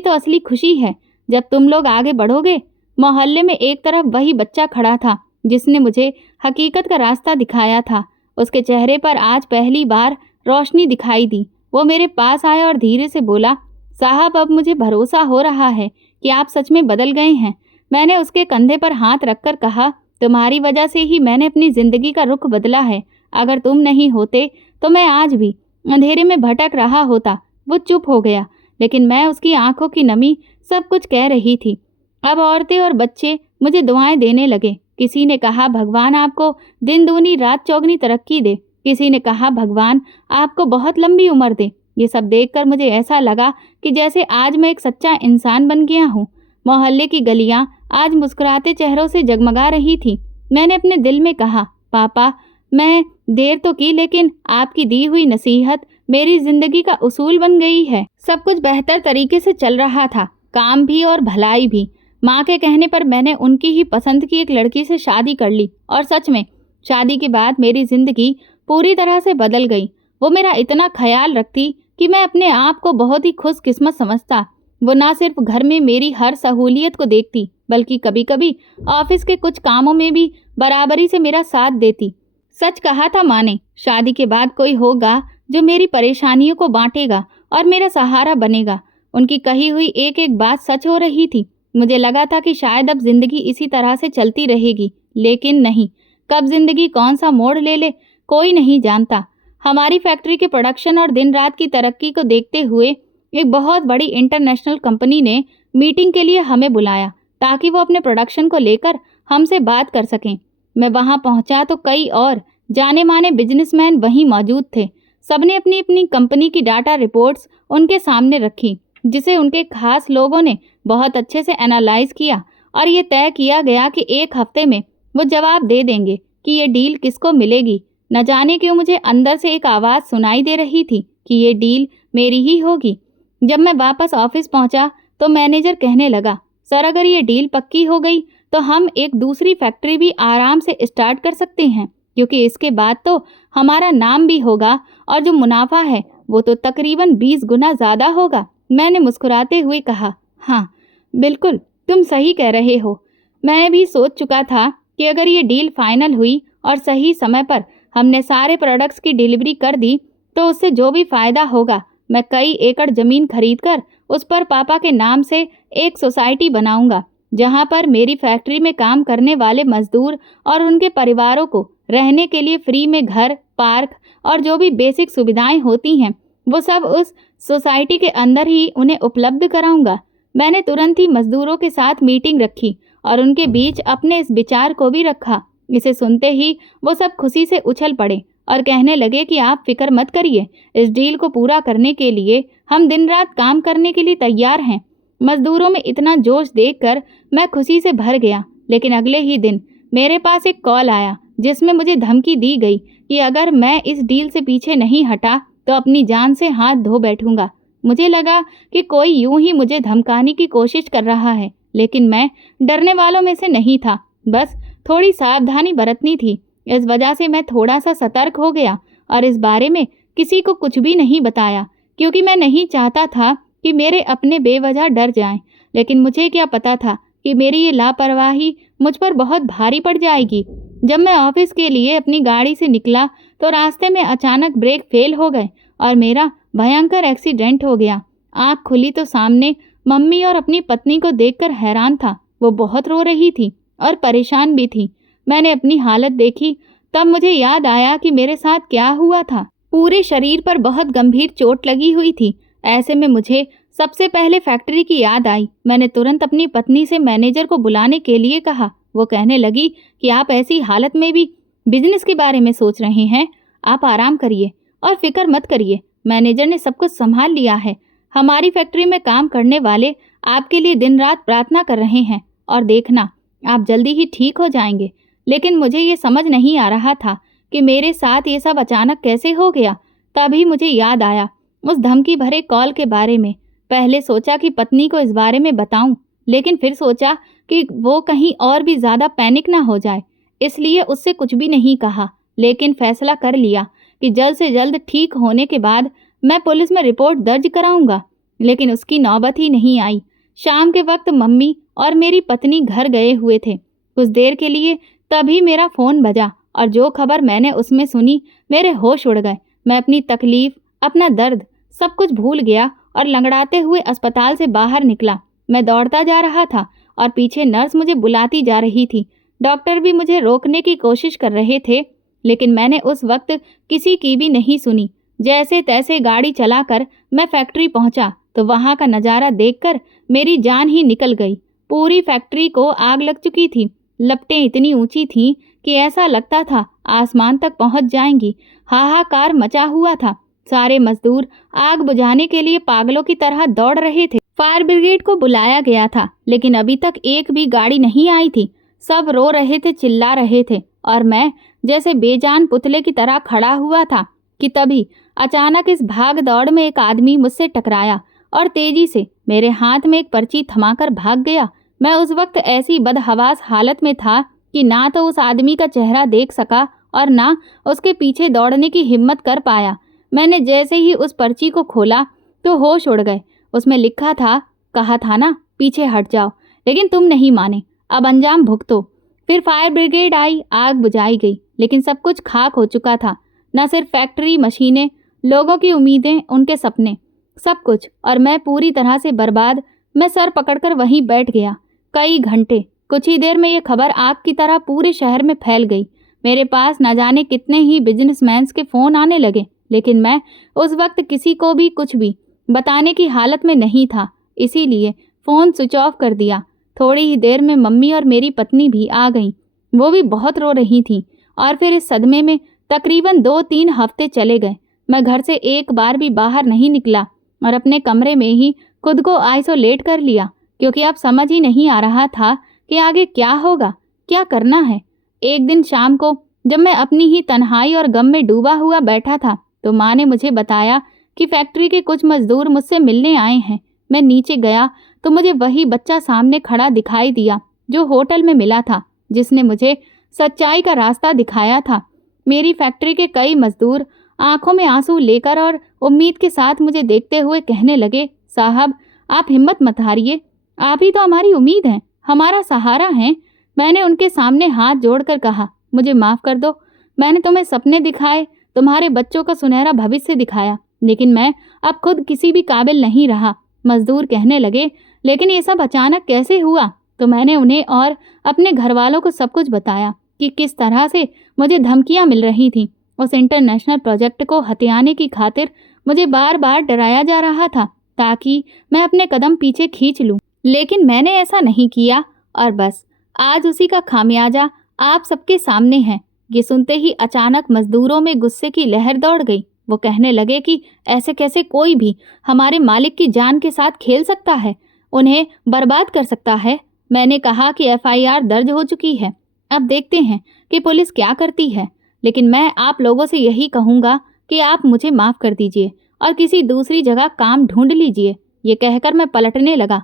तो असली खुशी है। जब तुम लोग आगे बढ़ोगे। मोहल्ले में एक तरफ वही बच्चा खड़ा था जिसने मुझे हकीकत का रास्ता दिखाया था। उसके चेहरे पर आज पहली बार रोशनी दिखाई दी। वो मेरे पास आया और धीरे से बोला, साहब, अब मुझे भरोसा हो रहा है कि आप सच में बदल गए हैं। मैंने उसके कंधे पर हाथ रखकर कहा, तुम्हारी वजह से ही मैंने अपनी जिंदगी का रुख बदला है। अगर तुम नहीं होते तो मैं आज भी अंधेरे में भटक रहा होता। वो चुप हो गया, लेकिन मैं उसकी आंखों की नमी सब कुछ कह रही थी। अब औरतें और बच्चे मुझे दुआएं देने लगे। किसी ने कहा, भगवान आपको दिन दूनी रात चौगनी तरक्की दे। किसी ने कहा, भगवान आपको बहुत लंबी उम्र दे। ये सब देखकर मुझे ऐसा लगा कि जैसे आज मैं एक सच्चा इंसान बन गया हूँ। मोहल्ले की गलियां आज मुस्कुराते चेहरों से जगमगा रही थी। मैंने अपने दिल में कहा, पापा, मैं देर तो की, लेकिन आपकी दी हुई नसीहत मेरी जिंदगी का उसूल बन गई है। सब कुछ बेहतर तरीके से चल रहा था, काम भी और भलाई भी। माँ के कहने पर मैंने उनकी ही पसंद की एक लड़की से शादी कर ली और सच में शादी के बाद मेरी जिंदगी पूरी तरह से बदल गई। वो मेरा इतना ख्याल रखती कि मैं अपने आप को बहुत ही खुशकिस्मत समझता। वो ना सिर्फ घर में मेरी हर सहूलियत को देखती, बल्कि कभी कभी ऑफिस के कुछ कामों में भी बराबरी से मेरा साथ देती। सच कहा था माँ ने, शादी के बाद कोई होगा जो मेरी परेशानियों को बांटेगा और मेरा सहारा बनेगा। उनकी कही हुई एक एक बात सच हो रही थी। मुझे लगा था कि शायद अब जिंदगी इसी तरह से चलती रहेगी, लेकिन नहीं। कब जिंदगी कौन सा मोड़ ले ले कोई नहीं जानता। हमारी फैक्ट्री के प्रोडक्शन और दिन रात की तरक्की को देखते हुए एक बहुत बड़ी इंटरनेशनल कंपनी ने मीटिंग के लिए हमें बुलाया ताकि वो अपने प्रोडक्शन को लेकर हमसे बात कर सकें। मैं वहां पहुंचा तो कई और जाने माने बिजनेसमैन वहीं मौजूद थे। सबने अपनी अपनी कंपनी की डाटा रिपोर्ट्स उनके सामने रखी, जिसे उनके खास लोगों ने बहुत अच्छे से एनालाइज किया और ये तय किया गया कि एक हफ्ते में वो जवाब दे देंगे कि ये डील किसको मिलेगी। न जाने क्यों मुझे अंदर से एक आवाज़ सुनाई दे रही थी कि ये डील मेरी ही होगी। जब मैं वापस ऑफिस पहुंचा तो मैनेजर कहने लगा, सर, अगर ये डील पक्की हो गई तो हम एक दूसरी फैक्ट्री भी आराम से स्टार्ट कर सकते हैं, क्योंकि इसके बाद तो हमारा नाम भी होगा और जो मुनाफा है वो तो तकरीबन 20 गुना ज़्यादा होगा। मैंने मुस्कुराते हुए कहा, हाँ बिल्कुल, तुम सही कह रहे हो। मैं भी सोच चुका था कि अगर ये डील फाइनल हुई और सही समय पर हमने सारे प्रोडक्ट्स की डिलीवरी कर दी तो उससे जो भी फ़ायदा होगा, मैं कई एकड़ ज़मीन खरीदकर उस पर पापा के नाम से एक सोसाइटी बनाऊंगा, जहां पर मेरी फैक्ट्री में काम करने वाले मजदूर और उनके परिवारों को रहने के लिए फ्री में घर, पार्क और जो भी बेसिक सुविधाएं होती हैं वो सब उस सोसाइटी के अंदर ही उन्हें उपलब्ध कराऊंगा। मैंने तुरंत ही मजदूरों के साथ मीटिंग रखी और उनके बीच अपने इस विचार को भी रखा। इसे सुनते ही वो सब खुशी से उछल पड़े और कहने लगे कि आप फिक्र मत करिए, इस डील को पूरा करने के लिए हम दिन रात काम करने के लिए तैयार हैं। मजदूरों में इतना जोश देखकर मैं खुशी से भर गया। लेकिन अगले ही दिन मेरे पास एक कॉल आया जिसमें मुझे धमकी दी गई कि अगर मैं इस डील से पीछे नहीं हटा तो अपनी जान से हाथ धो बैठूंगा। मुझे लगा कि कोई यूं ही मुझे धमकाने की कोशिश कर रहा है, लेकिन मैं डरने वालों में से नहीं था। बस थोड़ी सावधानी बरतनी थी। इस वजह से मैं थोड़ा सा सतर्क हो गया और इस बारे में किसी को कुछ भी नहीं बताया, क्योंकि मैं नहीं चाहता था कि मेरे अपने बेवजह डर जाएं। लेकिन मुझे क्या पता था कि मेरी ये लापरवाही मुझ पर बहुत भारी पड़ जाएगी। जब मैं ऑफिस के लिए अपनी गाड़ी से निकला तो रास्ते में अचानक ब्रेक फेल हो गए और मेरा भयंकर एक्सीडेंट हो गया। आँख खुली तो सामने मम्मी और अपनी पत्नी को देखकर हैरान था। वो बहुत रो रही थी और परेशान भी थी। मैंने अपनी हालत देखी तब मुझे याद आया कि मेरे साथ क्या हुआ था। पूरे शरीर पर बहुत गंभीर चोट लगी हुई थी। ऐसे में मुझे सबसे पहले फैक्ट्री की याद आई। मैंने तुरंत अपनी पत्नी से मैनेजर को बुलाने के लिए कहा। वो कहने लगी कि आप ऐसी हालत में भी बिजनेस के बारे में सोच रहे हैं, आप आराम करिए और फिक्र मत करिए, मैनेजर ने सब कुछ संभाल लिया है। हमारी फैक्ट्री में काम करने वाले आपके लिए दिन रात प्रार्थना कर रहे हैं और देखना, आप जल्दी ही ठीक हो जाएंगे। लेकिन मुझे ये समझ नहीं आ रहा था कि मेरे साथ ये सब अचानक कैसे हो गया। तभी मुझे याद आया उस धमकी भरे कॉल के बारे में। पहले सोचा कि पत्नी को इस बारे में बताऊं, लेकिन फिर सोचा कि वो कहीं और भी ज़्यादा पैनिक ना हो जाए, इसलिए उससे कुछ भी नहीं कहा। लेकिन फैसला कर लिया कि जल्द से जल्द ठीक होने के बाद मैं पुलिस में रिपोर्ट दर्ज कराऊंगा। लेकिन उसकी नौबत ही नहीं आई। शाम के वक्त मम्मी और मेरी पत्नी घर गए हुए थे। कुछ देर के लिए तभी मेरा फ़ोन बजा और जो खबर मैंने उसमें सुनी, मेरे होश उड़ गए। मैं अपनी तकलीफ, अपना दर्द सब कुछ भूल गया और लंगड़ाते हुए अस्पताल से बाहर निकला। मैं दौड़ता जा रहा था और पीछे नर्स मुझे बुलाती जा रही थी। डॉक्टर भी मुझे रोकने की कोशिश कर रहे थे, लेकिन मैंने उस वक्त किसी की भी नहीं सुनी। जैसे तैसे गाड़ी चलाकर मैं फैक्ट्री पहुंचा तो वहां का नज़ारा देखकर मेरी जान ही निकल गई। पूरी फैक्ट्री को आग लग चुकी थी। लपटें इतनी ऊंची थीं कि ऐसा लगता था आसमान तक पहुंच जाएंगी। हाहाकार मचा हुआ था। सारे मजदूर आग बुझाने के लिए पागलों की तरह दौड़ रहे थे। फायर ब्रिगेड को बुलाया गया था, लेकिन अभी तक एक भी गाड़ी नहीं आई थी। सब रो रहे थे, चिल्ला रहे थे और मैं जैसे बेजान पुतले की तरह खड़ा हुआ था कि तभी अचानक इस भाग दौड़ में एक आदमी मुझसे टकराया और तेजी से मेरे हाथ में एक पर्ची थमाकर भाग गया। मैं उस वक्त ऐसी बदहवास हालत में था कि ना तो उस आदमी का चेहरा देख सका और ना उसके पीछे दौड़ने की हिम्मत कर पाया। मैंने जैसे ही उस पर्ची को खोला तो होश उड़ गए। उसमें लिखा था, कहा था ना पीछे हट जाओ, लेकिन तुम नहीं माने, अब अंजाम भुगतो। फिर फायर ब्रिगेड आई, आग बुझाई गई, लेकिन सब कुछ खाक हो चुका था। न सिर्फ फैक्ट्री, मशीनें, लोगों की उम्मीदें, उनके सपने, सब कुछ। और मैं पूरी तरह से बर्बाद। मैं सर पकड़कर वहीं बैठ गया। कई घंटे, कुछ ही देर में ये खबर आग की तरह पूरे शहर में फैल गई। मेरे पास न जाने कितने ही बिजनेसमैन्स के फ़ोन आने लगे, लेकिन मैं उस वक्त किसी को भी कुछ भी बताने की हालत में नहीं था, इसीलिए फ़ोन स्विच ऑफ कर दिया। थोड़ी ही देर में मम्मी और मेरी पत्नी भी आ गईं। वो भी बहुत रो रही थीं। और फिर इस सदमे में तकरीबन 2-3 हफ्ते चले गए। मैं घर से एक बार भी बाहर नहीं निकला और अपने कमरे में ही खुद को आइसोलेट कर लिया, क्योंकि अब समझ ही नहीं आ रहा था कि आगे क्या होगा, क्या करना है। एक दिन शाम को जब मैं अपनी ही तन्हाई और गम में डूबा हुआ बैठा था तो माँ ने मुझे बताया कि फैक्ट्री के कुछ मजदूर मुझसे मिलने आए हैं। मैं नीचे गया तो मुझे वही बच्चा सामने खड़ा दिखाई दिया जो होटल में मिला था, जिसने मुझे सच्चाई का रास्ता दिखाया था। मेरी फैक्ट्री के कई मजदूर आंखों में आंसू लेकर और उम्मीद के साथ मुझे देखते हुए कहने लगे, साहब आप हिम्मत मत हारिए, आप ही तो हमारी उम्मीद हैं, हमारा सहारा हैं। मैंने उनके सामने हाथ जोड़कर कहा, मुझे माफ़ कर दो, मैंने तुम्हें सपने दिखाए, तुम्हारे बच्चों का सुनहरा भविष्य दिखाया, लेकिन मैं अब खुद किसी भी काबिल नहीं रहा। मजदूर कहने लगे, लेकिन ये सब अचानक कैसे हुआ? तो मैंने उन्हें और अपने घर वालों को सब कुछ बताया कि किस तरह से मुझे धमकियां मिल रही थीं। उस इंटरनेशनल प्रोजेक्ट को हथियाने की खातिर मुझे बार बार डराया जा रहा था ताकि मैं अपने कदम पीछे खींच लूं, लेकिन मैंने ऐसा नहीं किया और बस आज उसी का खामियाजा आप सबके सामने है। ये सुनते ही अचानक मजदूरों में गुस्से की लहर दौड़ गई। वो कहने लगे कि ऐसे कैसे कोई भी हमारे मालिक की जान के साथ खेल सकता है, उन्हें बर्बाद कर सकता है। मैंने कहा कि FIR दर्ज हो चुकी है, अब देखते हैं कि पुलिस क्या करती है, लेकिन मैं आप लोगों से यही कहूँगा कि आप मुझे माफ़ कर दीजिए और किसी दूसरी जगह काम ढूंढ लीजिए। ये कहकर मैं पलटने लगा,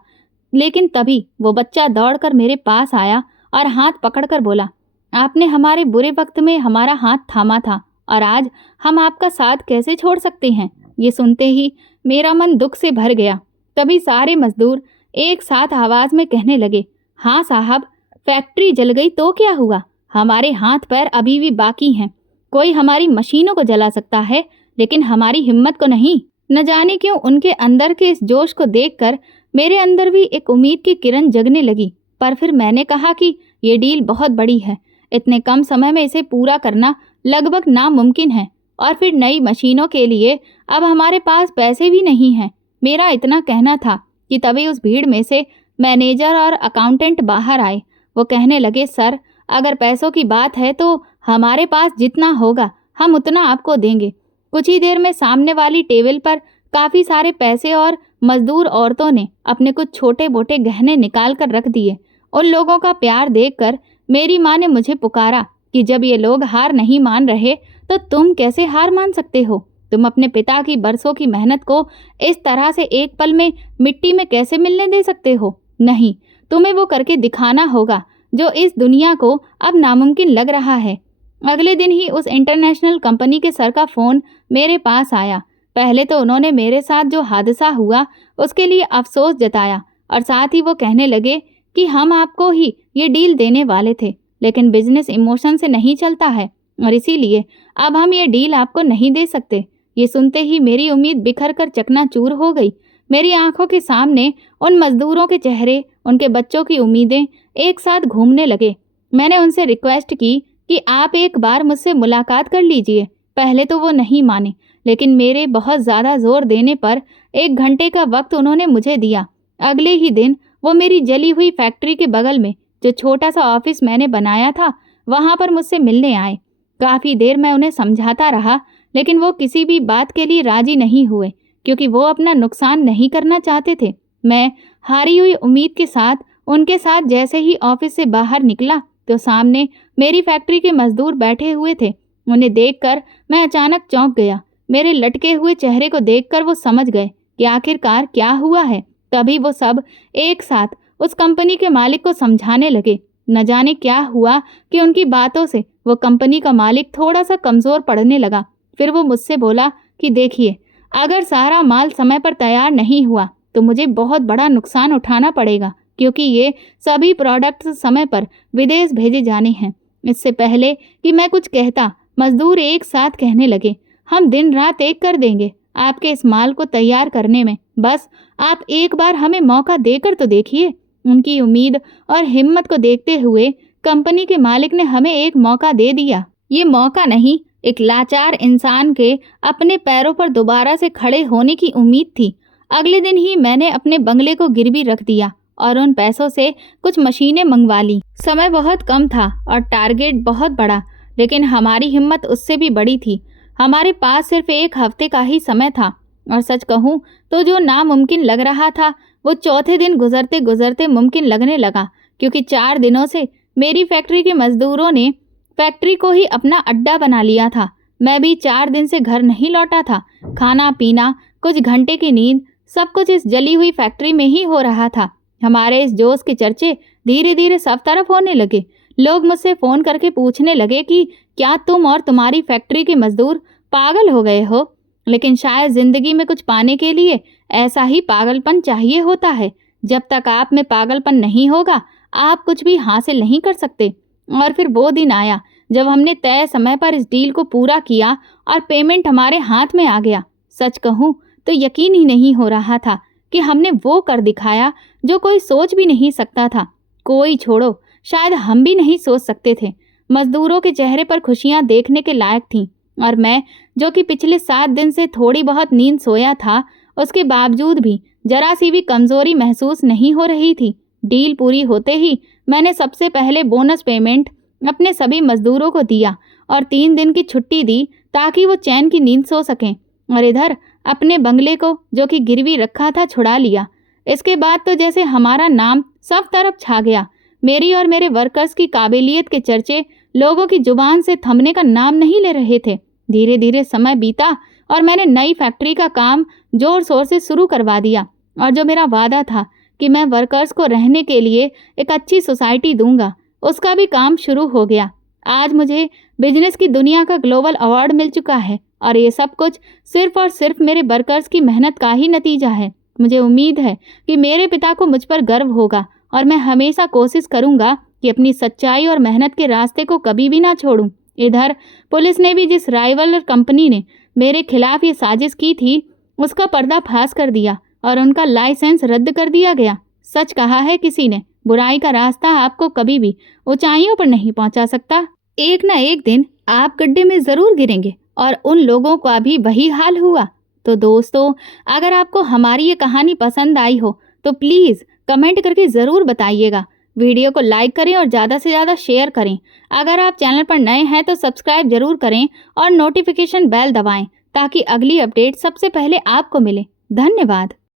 लेकिन तभी वो बच्चा दौड़कर मेरे पास आया और हाथ पकड़कर बोला, आपने हमारे बुरे वक्त में हमारा हाथ थामा था और आज हम आपका साथ कैसे छोड़ सकते हैं। ये सुनते ही मेरा मन दुख से भर गया। तभी सारे मजदूर एक साथ आवाज़ में कहने लगे, हाँ साहब, फैक्ट्री जल गई तो क्या हुआ, हमारे हाथ पैर अभी भी बाकी हैं। कोई हमारी मशीनों को जला सकता है, लेकिन हमारी हिम्मत को नहीं। न जाने क्यों उनके अंदर के इस जोश को देखकर मेरे अंदर भी एक उम्मीद की किरण जगने लगी। पर फिर मैंने कहा कि ये डील बहुत बड़ी है, इतने कम समय में इसे पूरा करना लगभग नामुमकिन है, और फिर नई मशीनों के लिए अब हमारे पास पैसे भी नहीं हैं। मेरा इतना कहना था कि तभी उस भीड़ में से मैनेजर और अकाउंटेंट बाहर आए। वो कहने लगे, सर अगर पैसों की बात है तो हमारे पास जितना होगा हम उतना आपको देंगे। कुछ ही देर में सामने वाली टेबल पर काफ़ी सारे पैसे और मजदूर औरतों ने अपने कुछ छोटे मोटे गहने निकाल कर रख दिए। उन लोगों का प्यार देखकर मेरी माँ ने मुझे पुकारा कि जब ये लोग हार नहीं मान रहे तो तुम कैसे हार मान सकते हो? तुम अपने पिता की बरसों की मेहनत को इस तरह से एक पल में मिट्टी में कैसे मिलने दे सकते हो? नहीं, तुम्हें वो करके दिखाना होगा जो इस दुनिया को अब नामुमकिन लग रहा है। अगले दिन ही उस इंटरनेशनल कंपनी के सर का फ़ोन मेरे पास आया। पहले तो उन्होंने मेरे साथ जो हादसा हुआ उसके लिए अफसोस जताया और साथ ही वो कहने लगे कि हम आपको ही ये डील देने वाले थे, लेकिन बिजनेस इमोशन से नहीं चलता है और इसीलिए अब हम ये डील आपको नहीं दे सकते। ये सुनते ही मेरी उम्मीद बिखर कर चकनाचूर हो गई। मेरी आंखों के सामने उन मजदूरों के चेहरे, उनके बच्चों की उम्मीदें एक साथ घूमने लगे। मैंने उनसे रिक्वेस्ट की कि आप एक बार मुझसे मुलाकात कर लीजिए। पहले तो वो नहीं माने, लेकिन मेरे बहुत ज़्यादा जोर देने पर 1 घंटे का वक्त उन्होंने मुझे दिया। अगले ही दिन वो मेरी जली हुई फैक्ट्री के बगल में जो छोटा सा ऑफिस मैंने बनाया था वहाँ पर मुझसे मिलने आए। काफ़ी देर मैं उन्हें समझाता रहा, लेकिन वो किसी भी बात के लिए राजी नहीं हुए, क्योंकि वो अपना नुकसान नहीं करना चाहते थे। मैं हारी हुई उम्मीद के साथ उनके साथ जैसे ही ऑफिस से बाहर निकला तो सामने मेरी फैक्ट्री के मजदूर बैठे हुए थे। उन्हें देखकर मैं अचानक चौंक गया। मेरे लटके हुए चेहरे को देखकर वो समझ गए कि आखिरकार क्या हुआ है। तभी वो सब एक साथ उस कंपनी के मालिक को समझाने लगे। न जाने क्या हुआ कि उनकी बातों से वो कंपनी का मालिक थोड़ा सा कमज़ोर पड़ने लगा। फिर वो मुझसे बोला कि देखिए, अगर सारा माल समय पर तैयार नहीं हुआ तो मुझे बहुत बड़ा नुकसान उठाना पड़ेगा, क्योंकि ये सभी प्रोडक्ट्स समय पर विदेश भेजे जाने हैं। इससे पहले कि मैं कुछ कहता, मजदूर एक साथ कहने लगे, हम दिन रात एक कर देंगे आपके इस माल को तैयार करने में, बस आप एक बार हमें मौका देकर तो देखिए। उनकी उम्मीद और हिम्मत को देखते हुए कंपनी के मालिक ने हमें एक मौका दे दिया। ये मौका नहीं, एक लाचार इंसान के अपने पैरों पर दोबारा से खड़े होने की उम्मीद थी। अगले दिन ही मैंने अपने बंगले को गिरवी रख दिया और उन पैसों से कुछ मशीनें मंगवा ली। समय बहुत कम था और टारगेट बहुत बड़ा, लेकिन हमारी हिम्मत उससे भी बड़ी थी। हमारे पास सिर्फ 1 हफ्ते का ही समय था और सच कहूँ तो जो नामुमकिन लग रहा था वो चौथे दिन गुजरते गुजरते मुमकिन लगने लगा, क्योंकि 4 दिनों से मेरी फैक्ट्री के मजदूरों ने फैक्ट्री को ही अपना अड्डा बना लिया था। मैं भी 4 दिन से घर नहीं लौटा था। खाना पीना, कुछ घंटे की नींद, सब कुछ इस जली हुई फैक्ट्री में ही हो रहा था। हमारे इस जोश के चर्चे धीरे धीरे सब तरफ होने लगे। लोग मुझसे फ़ोन करके पूछने लगे कि क्या तुम और तुम्हारी फैक्ट्री के मजदूर पागल हो गए हो? लेकिन शायद ज़िंदगी में कुछ पाने के लिए ऐसा ही पागलपन चाहिए होता है। जब तक आप में पागलपन नहीं होगा, आप कुछ भी हासिल नहीं कर सकते। और फिर वो दिन आया जब हमने तय समय पर इस डील को पूरा किया और पेमेंट हमारे हाथ में आ गया। सच कहूँ तो यकीन ही नहीं हो रहा था कि हमने वो कर दिखाया जो कोई सोच भी नहीं सकता था। कोई छोड़ो, शायद हम भी नहीं सोच सकते थे। मजदूरों के चेहरे पर खुशियां देखने के लायक थीं और मैं, जो कि पिछले 7 दिन से थोड़ी बहुत नींद सोया था, उसके बावजूद भी जरा सी भी कमज़ोरी महसूस नहीं हो रही थी। डील पूरी होते ही मैंने सबसे पहले बोनस पेमेंट अपने सभी मजदूरों को दिया और 3 दिन की छुट्टी दी ताकि वो चैन की नींद सो सकें। और इधर अपने बंगले को, जो कि गिरवी रखा था, छुड़ा लिया। इसके बाद तो जैसे हमारा नाम सब तरफ छा गया। मेरी और मेरे वर्कर्स की काबिलियत के चर्चे लोगों की जुबान से थमने का नाम नहीं ले रहे थे। धीरे धीरे समय बीता और मैंने नई फैक्ट्री का काम जोर शोर से शुरू करवा दिया और जो मेरा वादा था कि मैं वर्कर्स को रहने के लिए एक अच्छी सोसाइटी दूंगा, उसका भी काम शुरू हो गया। आज मुझे बिजनेस की दुनिया का ग्लोबल अवार्ड मिल चुका है और ये सब कुछ सिर्फ और सिर्फ मेरे वर्कर्स की मेहनत का ही नतीजा है। मुझे उम्मीद है कि मेरे पिता को मुझ पर गर्व होगा और मैं हमेशा कोशिश करूंगा कि अपनी सच्चाई और मेहनत के रास्ते को कभी भी ना छोड़ूं। इधर पुलिस ने भी जिस राइवल कंपनी ने मेरे खिलाफ ये साजिश की थी, उसका पर्दाफाश कर दिया और उनका लाइसेंस रद्द कर दिया गया। सच कहा है किसी ने, बुराई का रास्ता आपको कभी भी ऊंचाइयों पर नहीं पहुंचा सकता। एक ना एक दिन आप गड्ढे में ज़रूर गिरेंगे और उन लोगों का भी वही हाल हुआ। तो दोस्तों, अगर आपको हमारी ये कहानी पसंद आई हो तो प्लीज़ कमेंट करके ज़रूर बताइएगा। वीडियो को लाइक करें और ज़्यादा से ज़्यादा शेयर करें। अगर आप चैनल पर नए हैं तो सब्सक्राइब ज़रूर करें और नोटिफिकेशन बेल दबाएं ताकि अगली अपडेट सबसे पहले आपको मिले। धन्यवाद।